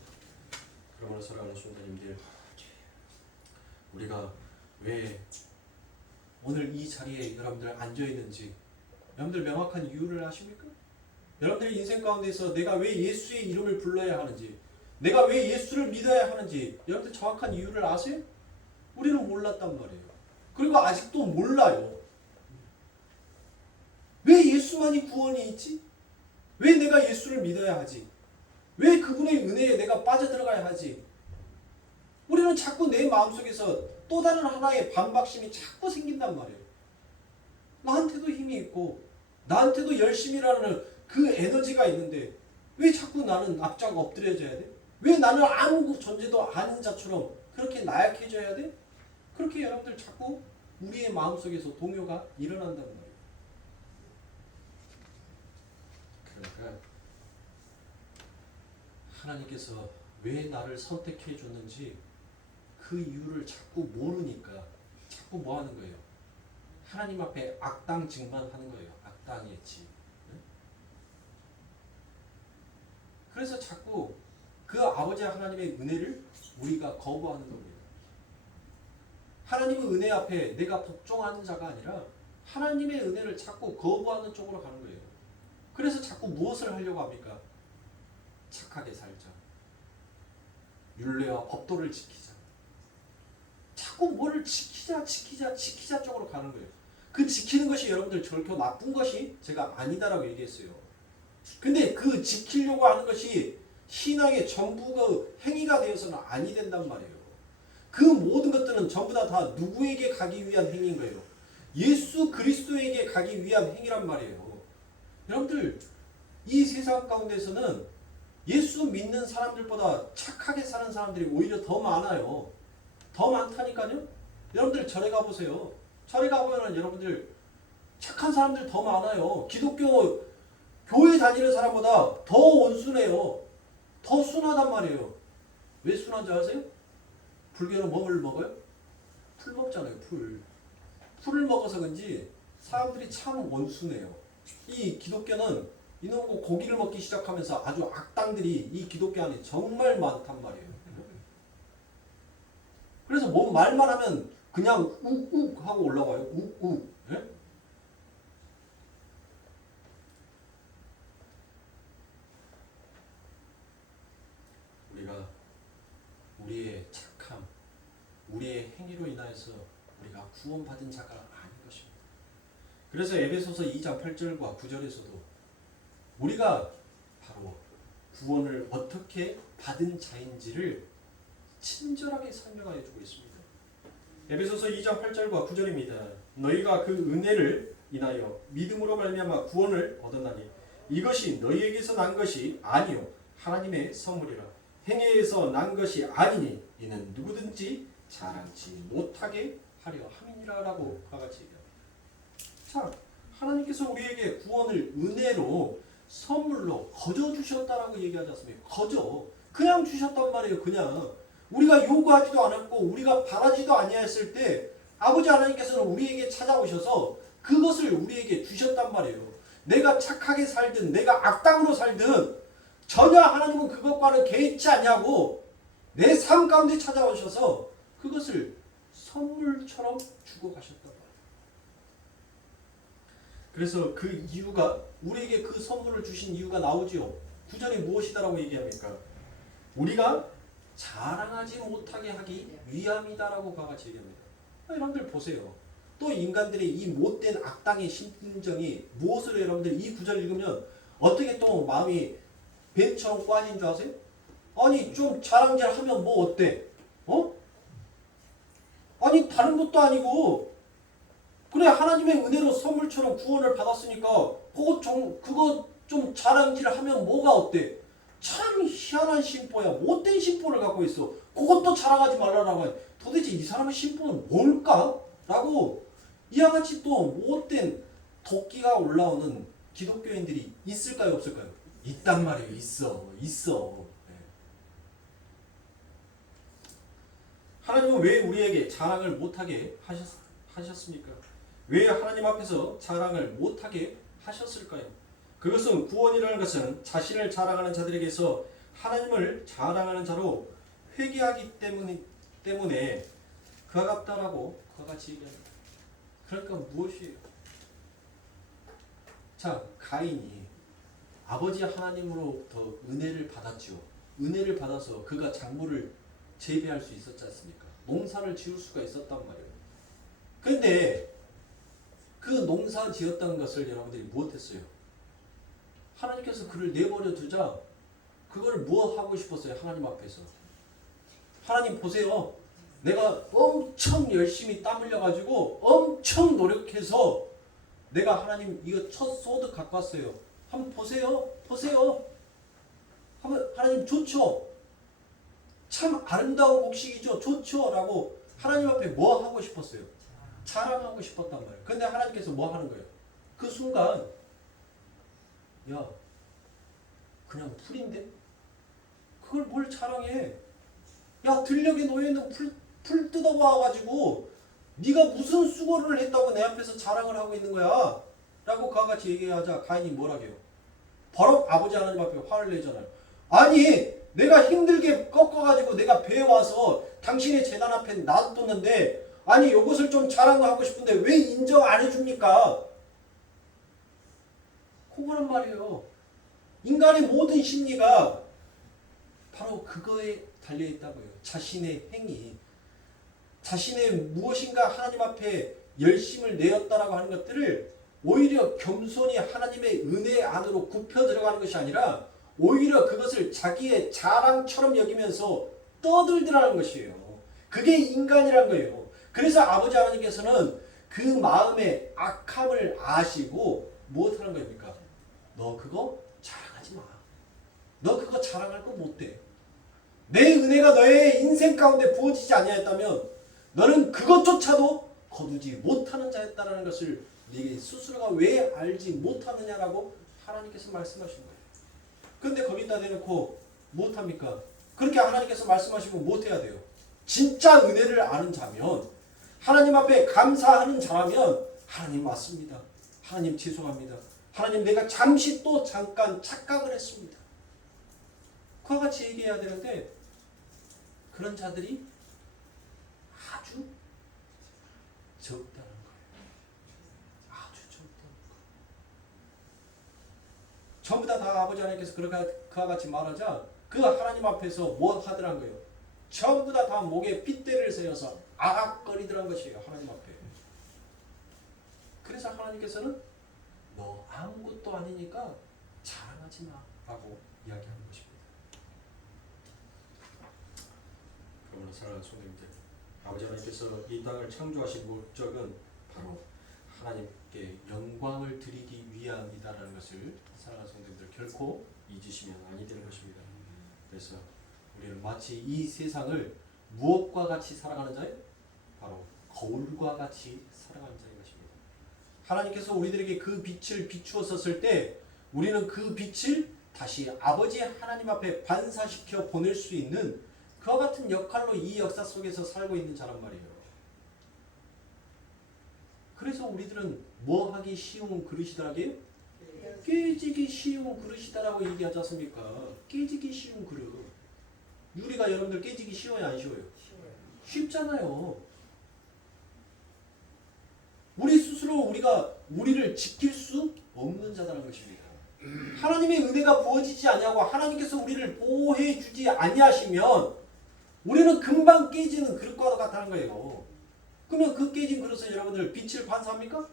그러므로 사랑하는 성도님들, 우리가 왜 오늘 이 자리에 여러분들 앉아 있는지 여러분들 명확한 이유를 아십니까? 여러분들 인생 가운데서 내가 왜 예수의 이름을 불러야 하는지, 내가 왜 예수를 믿어야 하는지 여러분들 정확한 이유를 아세요? 우리는 몰랐단 말이에요. 그리고 아직도 몰라요. 왜 예수만이 구원이 있지? 왜 내가 예수를 믿어야 하지? 왜 그분의 은혜에 내가 빠져들어가야 하지? 우리는 자꾸 내 마음속에서 또 다른 하나의 반박심이 자꾸 생긴단 말이에요. 나한테도 힘이 있고 나한테도 열심히 일하는 그 에너지가 있는데 왜 자꾸 나는 앞장 엎드려져야 돼? 왜 나는 아무 존재도 아닌 자처럼 그렇게 나약해져야 돼? 그렇게 여러분들 자꾸 우리의 마음속에서 동요가 일어난단 말이에요. 그러니까 하나님께서 왜 나를 선택해 줬는지 그 이유를 자꾸 모르니까 자꾸 뭐 하는 거예요? 하나님 앞에 악당 증만 하는 거예요. 악당의 지. 그래서 자꾸 그 아버지 하나님의 은혜를 우리가 거부하는 겁니다. 하나님의 은혜 앞에 내가 복종하는 자가 아니라 하나님의 은혜를 자꾸 거부하는 쪽으로 가는 거예요. 그래서 자꾸 무엇을 하려고 합니까? 착하게 살자. 율례와 법도를 지키자. 자꾸 뭐를 지키자 쪽으로 가는 거예요. 그 지키는 것이 여러분들 결코 나쁜 것이 제가 아니다라고 얘기했어요. 근데 그 지키려고 하는 것이 신앙의 전부가 행위가 되어서는 아니 된단 말이에요. 그 모든 것들은 전부 다 누구에게 가기 위한 행위인 거예요. 예수 그리스도에게 가기 위한 행위란 말이에요. 여러분들 이 세상 가운데서는 예수 믿는 사람들보다 착하게 사는 사람들이 오히려 더 많아요. 더 많다니까요. 여러분들 절에 가보세요. 절에 가보면 여러분들 착한 사람들 더 많아요. 기독교 교회 다니는 사람보다 더 온순해요. 더 순하단 말이에요. 왜 순한 줄 아세요? 불교는 뭘 먹어요? 풀 먹잖아요. 풀을 먹어서 그런지 사람들이 참 온순해요. 이 기독교는 이놈의 고기를 먹기 시작하면서 아주 악당들이 이 기독교 안에 정말 많단 말이에요. 그래서 뭔 말만 하면 그냥 욱욱 하고 올라와요. 욱욱. 예? 우리가 우리의 착함, 우리의 행위로 인하여서 우리가 구원받은 자가 아닌 것입니다. 그래서 에베소서 2장 8절과 9절에서도 우리가 바로 구원을 어떻게 받은 자인지를 친절하게 설명하여 주고 있습니다. 에베소서 2장 8절과 9절입니다. 너희가 그 은혜를 인하여 믿음으로 말미암아 구원을 얻었나니 이것이 너희에게서 난 것이 아니요 하나님의 선물이라. 행위에서 난 것이 아니니 이는 누구든지 자랑치 못하게 하려 함이니라라고 그와 같이 얘기합니다. 자, 하나님께서 우리에게 구원을 은혜로 선물로 거저 주셨다라고 얘기하지 않습니까? 거저 그냥 주셨단 말이에요. 그냥 우리가 요구하지도 않았고 우리가 바라지도 아니했을 때 아버지 하나님께서는 우리에게 찾아오셔서 그것을 우리에게 주셨단 말이에요. 내가 착하게 살든 내가 악당으로 살든 전혀 하나님은 그것과는 개의치 않냐고 내 삶 가운데 찾아오셔서 그것을 선물처럼 주고 가셨단 말이에요. 그래서 그 이유가 우리에게 그 선물을 주신 이유가 나오지요. 9절에 무엇이다라고 얘기합니까? 우리가 자랑하지 못하게 하기 위함이다라고 같이 얘기합니다. 여러분들 보세요. 또 인간들의 이 못된 악당의 심정이 무엇으로 여러분들 이 구절 읽으면 어떻게 또 마음이 뱀처럼 꼬아진 줄 아세요? 아니 좀 자랑질하면 뭐 어때? 아니 다른 것도 아니고 그래 하나님의 은혜로 선물처럼 구원을 받았으니까 그거 좀 자랑질하면 뭐가 어때? 참 희한한 심보야. 못된 심보를 갖고 있어. 그것도 자랑하지 말라라고. 도대체 이 사람의 심보는 뭘까? 라고 이와 같이 또 못된 도끼가 올라오는 기독교인들이 있을까요? 없을까요? 있단 말이에요. 있어. 네. 하나님은 왜 우리에게 자랑을 못하게 하셨습니까? 왜 하나님 앞에서 자랑을 못하게 하셨을까요? 그것은 구원이라는 것은 자신을 자랑하는 자들에게서 하나님을 자랑하는 자로 회개하기 때문에 그와 같다라고 그와 같이 얘기합니다. 그러니까 무엇이에요? 자, 가인이 아버지 하나님으로부터 은혜를 받았죠. 은혜를 받아서 그가 작물을 재배할 수 있었지 않습니까? 농사를 지을 수가 있었단 말이에요. 그런데 그 농사 지었다는 것을 여러분들이 무엇했어요? 하나님께서 그를 내버려 두자 그걸 뭐 하고 싶었어요? 하나님 앞에서. 하나님 보세요. 내가 엄청 열심히 땀 흘려가지고 엄청 노력해서 내가 하나님 이거 첫 소득 갖고 왔어요. 한번 보세요. 보세요. 하나님 좋죠. 참 아름다운 곡식이죠. 좋죠. 라고 하나님 앞에 뭐 하고 싶었어요? 자랑하고 싶었단 말이에요. 근데 하나님께서 뭐 하는 거예요? 그 순간 야 그냥 풀인데? 그걸 뭘 자랑해? 야 들녘에 놓여있는 풀 뜯어와가지고 네가 무슨 수고를 했다고 내 앞에서 자랑을 하고 있는 거야? 라고 그와 같이 얘기하자 가인이 뭐라고 해요? 바로 아버지 하나님 앞에 화를 내잖아요. 아니 내가 힘들게 꺾어가지고 내가 배에 와서 당신의 재단 앞에 놔뒀는데 아니 이것을 좀 자랑하고 싶은데 왜 인정 안 해줍니까? 그거란 말이에요. 인간의 모든 심리가 바로 그거에 달려있다고요. 자신의 행위, 자신의 무엇인가 하나님 앞에 열심을 내었다라고 하는 것들을 오히려 겸손히 하나님의 은혜 안으로 굽혀 들어가는 것이 아니라 오히려 그것을 자기의 자랑처럼 여기면서 떠들더라는 것이에요. 그게 인간이란 거예요. 그래서 아버지 하나님께서는 그 마음의 악함을 아시고 무엇하는 겁니까? 너 그거 자랑하지 마. 너 그거 자랑할 거 못 돼. 내 은혜가 너의 인생 가운데 부어지지 아니하였다면 너는 그것조차도 거두지 못하는 자였다는 것을 네게 스스로가 왜 알지 못하느냐라고 하나님께서 말씀하신 거예요. 근데 거기다 대놓고 못합니까? 그렇게 하나님께서 말씀하시면 못해야 돼요. 진짜 은혜를 아는 자면 하나님 앞에 감사하는 자라면 하나님 맞습니다. 하나님 죄송합니다. 하나님 내가 잠시 또 잠깐 착각을 했습니다. 그와 같이 얘기해야 되는데 그런 자들이 아주 적다는 거예요. 아주 적다는 거예요. 전부 다 아버지 하나님께서 그와 같이 말하자 그 하나님 앞에서 뭐 하더란 거예요? 전부 다 목에 핏대를 세워서 아악거리더란 것이에요. 하나님 앞에. 그래서 하나님께서는 너 아무것도 아니니까 자랑하지 마 라고 이야기하는 것입니다. 그러므로 사랑하는 성도님들, 아버지 하나님께서 이 땅을 창조하신 목적은 바로 하나님께 영광을 드리기 위함이다라는 것을 사랑하는 성도님들 결코 잊으시면 아니 되는 것입니다. 그래서 우리는 마치 이 세상을 무엇과 같이 살아가는 자예요? 바로 거울과 같이 살아가는 자인 것입니다. 하나님께서 우리들에게 그 빛을 비추었을 때 우리는 그 빛을 다시 아버지 하나님 앞에 반사시켜 보낼 수 있는 그와 같은 역할로 이 역사 속에서 살고 있는 자란 말이에요. 그래서 우리들은 뭐 하기 쉬운 그릇이다라고요? 깨지기 쉬운 그릇이다라고 얘기하지 않습니까? 깨지기 쉬운 그릇. 유리가 여러분들 깨지기 쉬워요, 안 쉬워요? 쉽잖아요. 우리 스스로 우리를 지킬 수 없는 자라는 것입니다. 하나님의 은혜가 부어지지 아니하고 하나님께서 우리를 보호해 주지 아니하시면 우리는 금방 깨지는 그릇과 같다는 거예요. 그러면 그 깨진 그릇은 여러분들 빛을 반사합니까?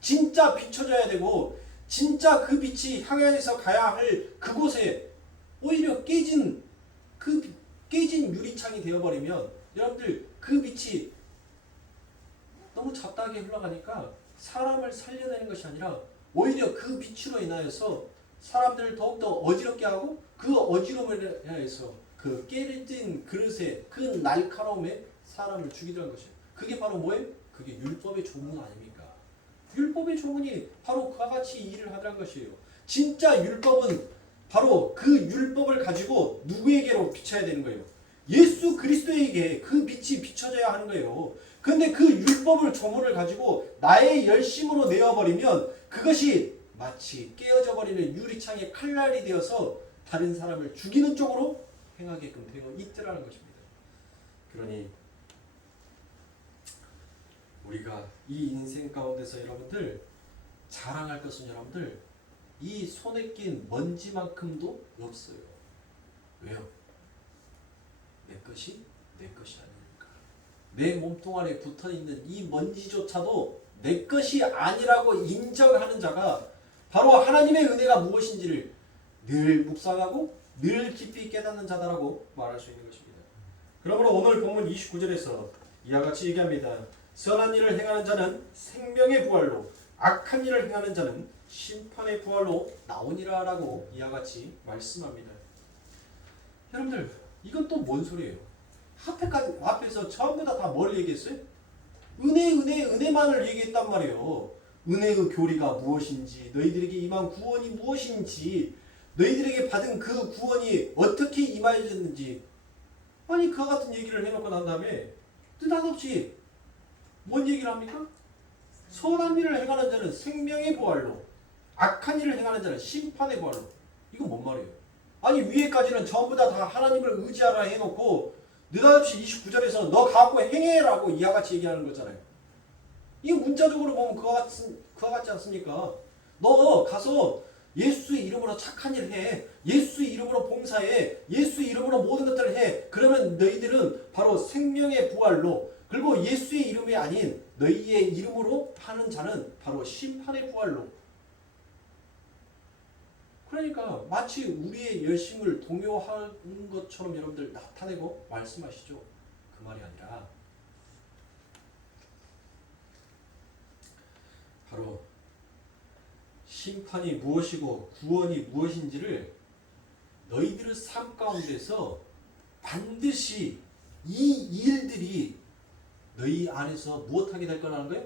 진짜 비춰져야 되고 진짜 그 빛이 향해서 가야 할 그곳에 오히려 깨진 유리창이 되어버리면 여러분들 그 빛이 너무 잡다하게 흘러가니까 사람을 살려내는 것이 아니라 오히려 그 빛으로 인하여서 사람들을 더욱더 어지럽게 하고 그 어지러움을 인하여서 그 깨진 그릇의 그 날카로움에 사람을 죽이더라는 것이에요. 그게 바로 뭐예요? 그게 율법의 조문 아닙니까? 율법의 조문이 바로 그와 같이 일을 하더라는 것이에요. 진짜 율법은 바로 그 율법을 가지고 누구에게로 비춰야 되는 거예요? 예수 그리스도에게 그 빛이 비춰져야 하는 거예요. 근데 그 율법을 조문을 가지고 나의 열심으로 내어버리면 그것이 마치 깨어져 버리는 유리창의 칼날이 되어서 다른 사람을 죽이는 쪽으로 행하게끔 되어 있더라는 것입니다. 그러니 우리가 이 인생 가운데서 여러분들 자랑할 것은 여러분들 이 손에 낀 먼지만큼도 없어요. 왜요? 내 것이 내 것이 아니니까. 내 몸통 안에 붙어있는 이 먼지조차도 내 것이 아니라고 인정하는 자가 바로 하나님의 은혜가 무엇인지를 늘 묵상하고 늘 깊이 깨닫는 자다라고 말할 수 있는 것입니다. 그러므로 오늘 본문 29절에서 이와 같이 얘기합니다. 선한 일을 행하는 자는 생명의 부활로, 악한 일을 행하는 자는 심판의 부활로 나오니라 라고 이와 같이 말씀합니다. 여러분들, 이건 또 뭔 소리예요? 앞에서 전부 다 뭘 얘기했어요? 은혜만을 얘기했단 말이에요. 은혜의 교리가 무엇인지, 너희들에게 임한 구원이 무엇인지, 너희들에게 받은 그 구원이 어떻게 임하여졌는지, 아니 그와 같은 얘기를 해놓고 난 다음에 뜻없이 뭔 얘기를 합니까? 선한 일을 행하는 자는 생명의 부활로, 악한 일을 행하는 자는 심판의 부활로. 이건 뭔 말이에요? 아니 위에까지는 전부 다 하나님을 의지하라 해놓고 느닷없이 29절에서 너 갖고 행해라고 이와 같이 얘기하는 거잖아요. 이게 문자적으로 보면 그와 같지 않습니까? 너 가서 예수의 이름으로 착한 일 해. 예수의 이름으로 봉사해. 예수의 이름으로 모든 것들을 해. 그러면 너희들은 바로 생명의 부활로, 그리고 예수의 이름이 아닌 너희의 이름으로 하는 자는 바로 심판의 부활로. 그러니까 마치 우리의 열심을 동요하는 것처럼 여러분들 나타내고 말씀하시죠. 그 말이 아니라 바로 심판이 무엇이고 구원이 무엇인지를 너희들의 삶 가운데서 반드시 이 일들이 너희 안에서 무엇하게 될 거라는 거예요?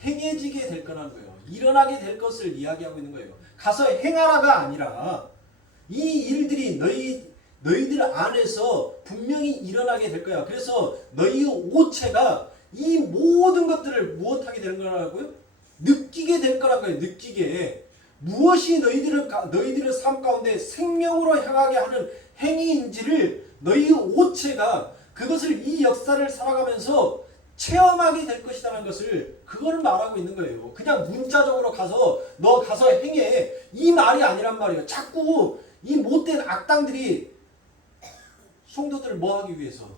행해지게 될 거라는 거예요. 일어나게 될 것을 이야기하고 있는 거예요. 가서 행하라가 아니라 이 일들이 너희들 안에서 분명히 일어나게 될 거야. 그래서 너희 오체가 이 모든 것들을 무엇하게 되는 거라고요? 느끼게 될 거란 거예요. 느끼게. 무엇이 너희들의 삶 가운데 생명으로 향하게 하는 행위인지를 너희 오체가 그것을 이 역사를 살아가면서 체험하게 될 것이라는 것을 그걸 말하고 있는 거예요. 그냥 문자적으로 너 가서 행해 이 말이 아니란 말이에요. 자꾸 이 못된 악당들이 성도들을 뭐하기 위해서,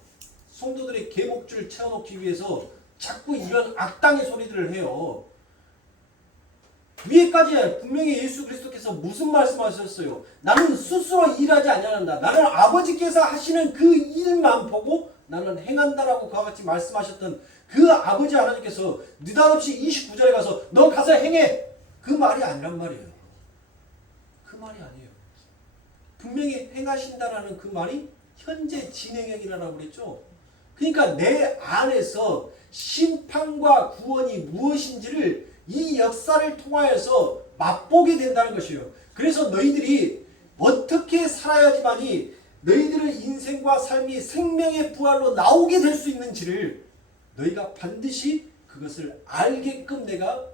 성도들의 계목줄을 채워놓기 위해서 자꾸 이런 악당의 소리들을 해요. 위에까지 분명히 예수 그리스도께서 무슨 말씀하셨어요? 나는 스스로 일하지 아니한다. 나는 아버지께서 하시는 그 일만 보고 나는 행한다라고 그와 같이 말씀하셨던 그 아버지 하나님께서 느닷없이 29절에 가서 너 가서 행해! 그 말이 아니란 말이에요. 그 말이 아니에요. 분명히 행하신다라는 그 말이 현재 진행형이라고 그랬죠. 그러니까 내 안에서 심판과 구원이 무엇인지를 이 역사를 통하여서 맛보게 된다는 것이에요. 그래서 너희들이 어떻게 살아야지만이 너희들의 인생과 삶이 생명의 부활로 나오게 될 수 있는지를 너희가 반드시 그것을 알게끔 내가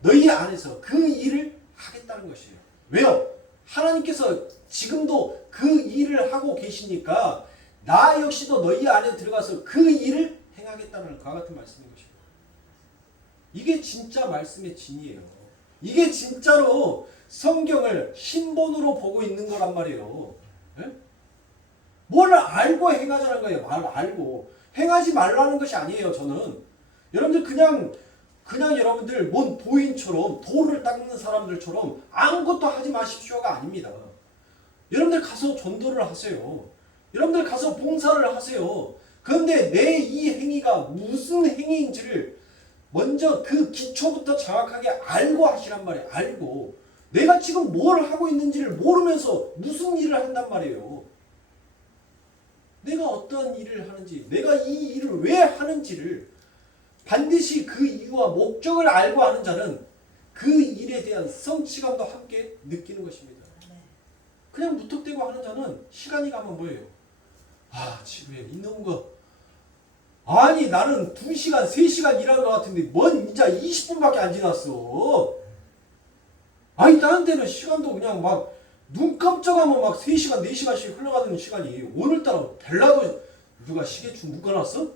너희 안에서 그 일을 하겠다는 것이에요. 왜요? 하나님께서 지금도 그 일을 하고 계시니까 나 역시도 너희 안에 들어가서 그 일을 행하겠다는 그와 같은 말씀인 것이에요. 이게 진짜 말씀의 진이에요. 이게 진짜로 성경을 신본으로 보고 있는 거란 말이에요. 네? 뭘 알고 행하자는 거예요. 말 알고. 행하지 말라는 것이 아니에요. 저는. 여러분들 그냥 여러분들 뭔 도인처럼 돌을 닦는 사람들처럼 아무것도 하지 마십시오가 아닙니다. 여러분들 가서 전도를 하세요. 여러분들 가서 봉사를 하세요. 그런데 내 이 행위가 무슨 행위인지를 먼저 그 기초부터 정확하게 알고 하시란 말이에요. 알고. 내가 지금 뭘 하고 있는지를 모르면서 무슨 일을 한단 말이에요. 내가 어떤 일을 하는지, 내가 이 일을 왜 하는지를 반드시 그 이유와 목적을 알고 하는 자는 그 일에 대한 성취감도 함께 느끼는 것입니다. 그냥 무턱대고 하는 자는 시간이 가면 뭐예요? 아, 지구에 있는 거. 아니 나는 2시간, 3시간 일한 것 같은데 뭔 이제 20분밖에 안 지났어. 아니 다른 때는 시간도 그냥 막 눈 깜짝하면 막 3시간, 4시간씩 흘러가는 시간이 오늘따라 벨라도 누가 시계줄 묶어놨어?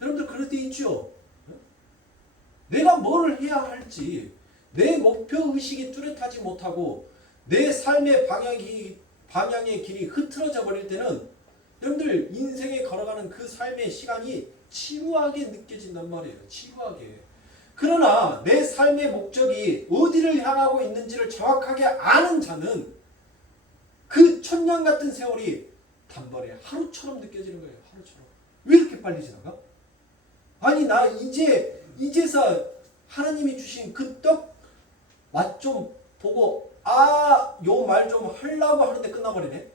여러분들 그럴 때 있죠? 내가 뭘 해야 할지 내 목표의식이 뚜렷하지 못하고 내 삶의 방향의 길이 흐트러져 버릴 때는 여러분들 인생에 걸어가는 그 삶의 시간이 지루하게 느껴진단 말이에요. 지루하게. 그러나 내 삶의 목적이 어디를 향하고 있는지를 정확하게 아는 자는 그 천년 같은 세월이 단번에 하루처럼 느껴지는 거예요. 하루처럼. 왜 이렇게 빨리 지나가? 아니 나 이제서 하나님이 주신 그 떡 맛 좀 보고 요 말 좀 하려고 하는데 끝나버리네.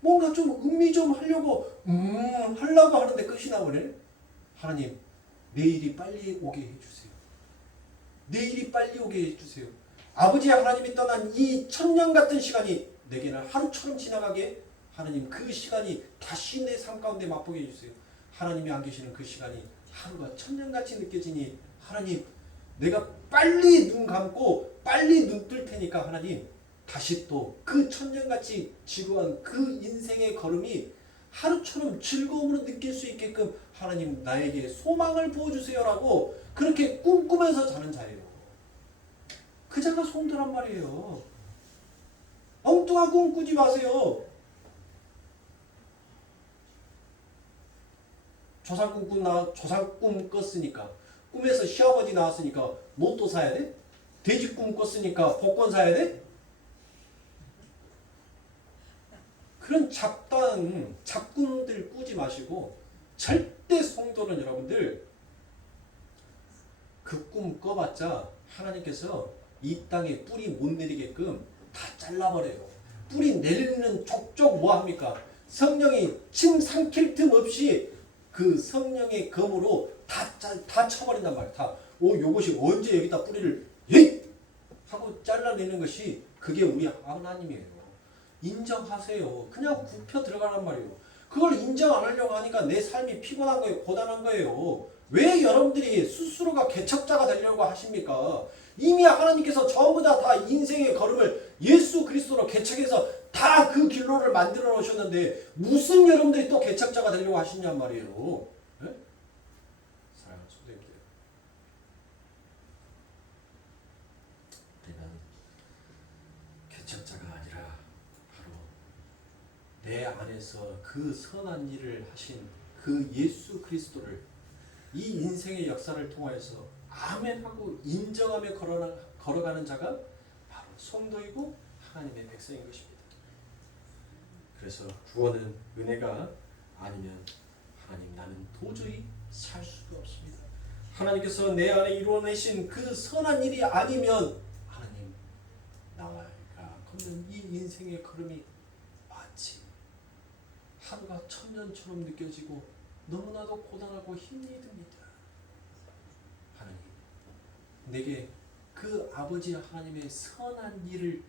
뭔가 좀 음미 좀 하려고 하려고 하는데 끝이 나버리네. 하나님 내일이 빨리 오게 해주세요. 내일이 빨리 오게 해주세요. 아버지 하나님이 떠난 이 천년 같은 시간이 내게는 하루처럼 지나가게 하나님 그 시간이 다시 내 삶 가운데 맛보게 해주세요. 하나님이 안 계시는 그 시간이 하루가 천년같이 느껴지니 하나님 내가 빨리 눈 감고 빨리 눈 뜰 테니까 하나님 다시 또 그 천년같이 지루한 그 인생의 걸음이 하루처럼 즐거움으로 느낄 수 있게끔 하나님 나에게 소망을 부어주세요라고 그렇게 꿈꾸면서 자는 자예요. 그 자가 성도란 말이에요. 엉뚱한 꿈 꾸지 마세요. 조상 꿈 꿨으니까 꿈에서 시아버지 나왔으니까 로또 사야 돼? 돼지 꿈 꿨으니까 복권 사야 돼? 그런 잡꿈들 꾸지 마시고 절대 성도는 여러분들 그 꿈 꿔봤자 하나님께서 이 땅에 뿌리 못 내리게끔 다 잘라버려요. 뿌리 내리는 족족 뭐합니까? 성령이 침 삼킬 틈 없이 그 성령의 검으로 다 쳐버린단 말이에요. 다. 요것이 언제 여기다 뿌리를 하고 잘라내는 것이 그게 우리 하나님이에요. 인정하세요. 그냥 굽혀 들어가란 말이에요. 그걸 인정 안 하려고 하니까 내 삶이 피곤한 거예요. 고단한 거예요. 왜 여러분들이 스스로가 개척자가 되려고 하십니까? 이미 하나님께서 전부 다 인생의 걸음을 예수 그리스도로 개척해서 다 그 길로를 만들어 놓으셨는데 무슨 여러분들이 또 개척자가 되려고 하시냔 말이에요. 네? 사랑하는 성도님들, 우리는 개척자가 아니라 바로 내 안에서 그 선한 일을 하신 그 예수 그리스도를 이 인생의 역사를 통하여서 아멘하고 인정하며 걸어가는 자가 바로 성도이고 하나님의 백성인 것입니다. 그래서 구원은 은혜가 아니면 하나님 나는 도저히 살 수가 없습니다. 하나님께서 내 안에 이루어내신 그 선한 일이 아니면 하나님 나와 걷는 이 인생의 걸음이 마치 하루가 천년처럼 느껴지고 너무나도 고단하고 힘이 듭니다. 하나님 내게 그 아버지 하나님의 선한 일을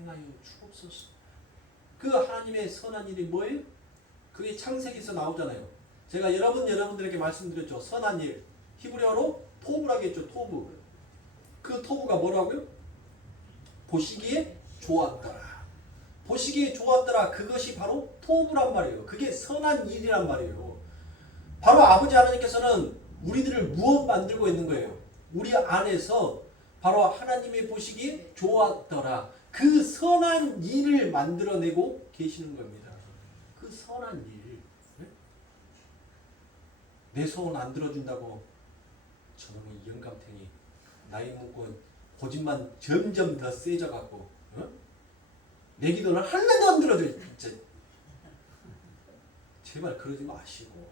행하여 주옵소서. 그 하나님의 선한 일이 뭐예요? 그게 창세기에서 나오잖아요. 제가 여러분들에게 말씀드렸죠. 선한 일. 히브리어로 토브라고 했죠. 토브. 그 토브가 뭐라고요? 보시기에 좋았더라. 보시기에 좋았더라. 그것이 바로 토브란 말이에요. 그게 선한 일이란 말이에요. 바로 아버지 하나님께서는 우리들을 무엇 만들고 있는 거예요? 우리 안에서 바로 하나님의 보시기에 좋았더라. 그 선한 일을 만들어내고 계시는 겁니다. 그 선한 일. 네? 내 소원 안 들어준다고 저놈의 영감탱이 나이 먹고 고집만 점점 더 세져갖고 내 기도는 하나도 안 들어줘. 진짜. 제발 그러지 마시고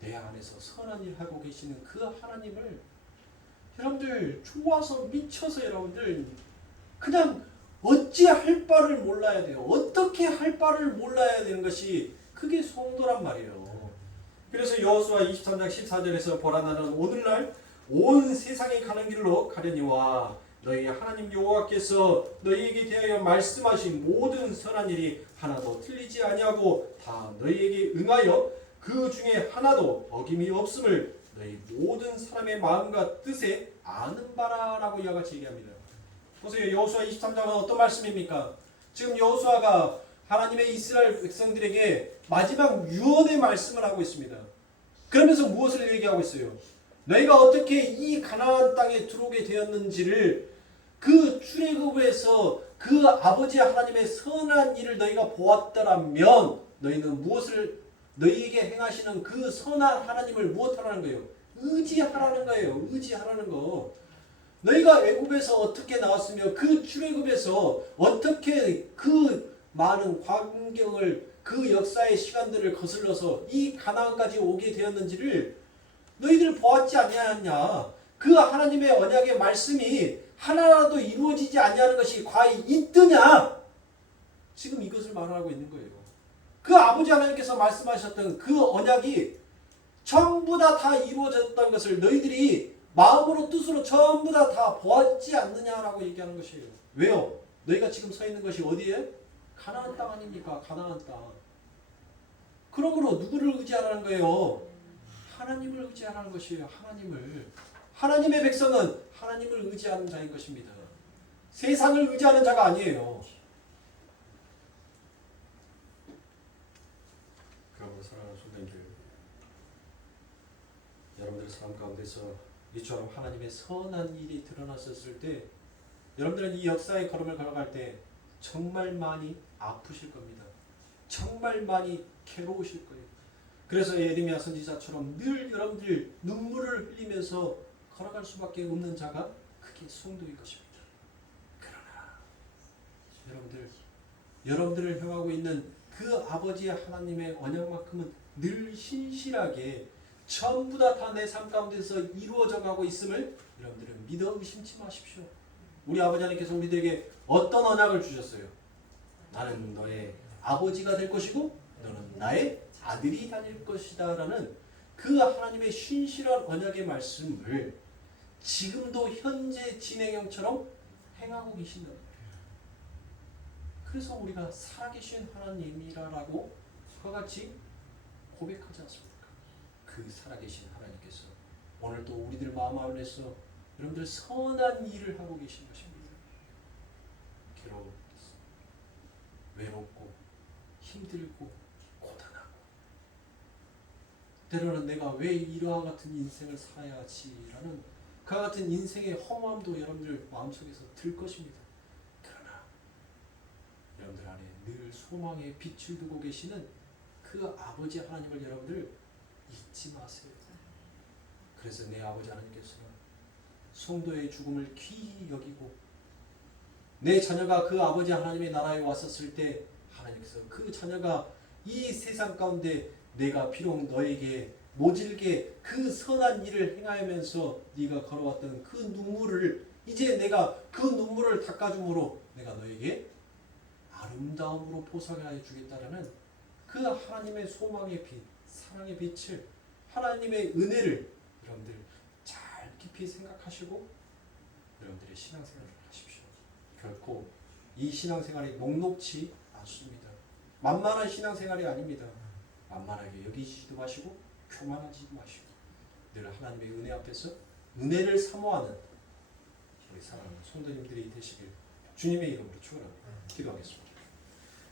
내 안에서 선한 일 하고 계시는 그 하나님을 여러분들 좋아서 미쳐서 여러분들 그냥 어찌할 바를 몰라야 돼요. 어떻게 할 바를 몰라야 되는 것이 그게 성도란 말이에요. 그래서 여호수아 23장 14절에서 보라 나는 오늘날 온 세상에 가는 길로 가려니와 너희 하나님 여호와께서 너희에게 대하여 말씀하신 모든 선한 일이 하나도 틀리지 아니하고 다 너희에게 응하여 그 중에 하나도 어김이 없음을 너희 모든 사람의 마음과 뜻에 아는 바라라고 이와 같이 얘기합니다. 보세요. 여호수아 23장은 어떤 말씀입니까? 지금 여호수아가 하나님의 이스라엘 백성들에게 마지막 유언의 말씀을 하고 있습니다. 그러면서 무엇을 얘기하고 있어요? 너희가 어떻게 이 가나안 땅에 들어오게 되었는지를 그 출애굽에서 그 아버지 하나님의 선한 일을 너희가 보았더라면 너희는 너희에게 행하시는 그 선한 하나님을 무엇하라는 거예요? 의지하라는 거예요. 의지하라는 거. 너희가 애굽에서 어떻게 나왔으며 그 출애굽에서 어떻게 그 많은 광경을 그 역사의 시간들을 거슬러서 이 가나안까지 오게 되었는지를 너희들 보았지 아니하였냐? 그 하나님의 언약의 말씀이 하나라도 이루어지지 아니하는 것이 과연 있느냐? 지금 이것을 말하고 있는 거예요. 그 아버지 하나님께서 말씀하셨던 그 언약이 전부 다 이루어졌던 것을 너희들이 마음으로 뜻으로 전부 다 보았지 않느냐라고 얘기하는 것이에요. 왜요? 너희가 지금 서 있는 것이 어디에? 가나안 땅 아닙니까? 가나안 땅. 그러므로 누구를 의지하라는 거예요? 하나님을 의지하라는 것이에요. 하나님을. 하나님의 백성은 하나님을 의지하는 자인 것입니다. 세상을 의지하는 자가 아니에요. 그러므로 사랑하는 성도님들, 여러분들의 삶 가운데서 이처럼 하나님의 선한 일이 드러났었을 때 여러분들은 이 역사의 걸음을 걸어갈 때 정말 많이 아프실 겁니다. 정말 많이 괴로우실 거예요. 그래서 예레미야 선지자처럼 늘 여러분들 눈물을 흘리면서 걸어갈 수밖에 없는 자가 그게 성도인 것입니다. 그러나 여러분들을 향하고 있는 그 아버지의 하나님의 언약만큼은 늘 신실하게 전부 다 내 삶 가운데서 이루어져 가고 있음을 여러분들은 믿어 의심치 마십시오. 우리 아버지 하나님께서 우리들에게 어떤 언약을 주셨어요? 나는 너의 아버지가 될 것이고 너는 나의 아들이 될 것이다 라는 그 하나님의 신실한 언약의 말씀을 지금도 현재 진행형처럼 행하고 계신다. 그래서 우리가 살아계신 하나님이라고 그와 같이 고백하지 않습니까? 그 살아계신 하나님께서 오늘도 우리들 마음 안에서 여러분들 선한 일을 하고 계신 것입니다. 괴롭고 외롭고 힘들고 고단하고 때로는 내가 왜 이러한 같은 인생을 살아야 하지라는 그와 같은 인생의 허무함도 여러분들 마음속에서 들 것입니다. 그러나 여러분들 안에 늘 소망의 빛을 두고 계시는 그 아버지 하나님을 여러분들 잊지 마세요. 그래서 내 아버지 하나님께서는 성도의 죽음을 귀히 여기고 내 자녀가 그 아버지 하나님의 나라에 왔었을 때 하나님께서 그 자녀가 이 세상 가운데 내가 비록 너에게 모질게 그 선한 일을 행하면서 네가 걸어왔던 그 눈물을 이제 내가 그 눈물을 닦아줌으로 내가 너에게 아름다움으로 보상하여 주겠다라는 그 하나님의 소망의 빛, 사랑의 빛을 하나님의 은혜를 여러분들 잘 깊이 생각하시고 여러분들의 신앙생활을 하십시오. 결코 이 신앙생활이 녹록지 않습니다. 만만한 신앙생활이 아닙니다. 만만하게 여기지도 마시고 교만하지도 마시고 늘 하나님의 은혜 앞에서 은혜를 사모하는 우리 사랑하는 성도님들이 되시길 주님의 이름으로 축원합니다. 기도하겠습니다.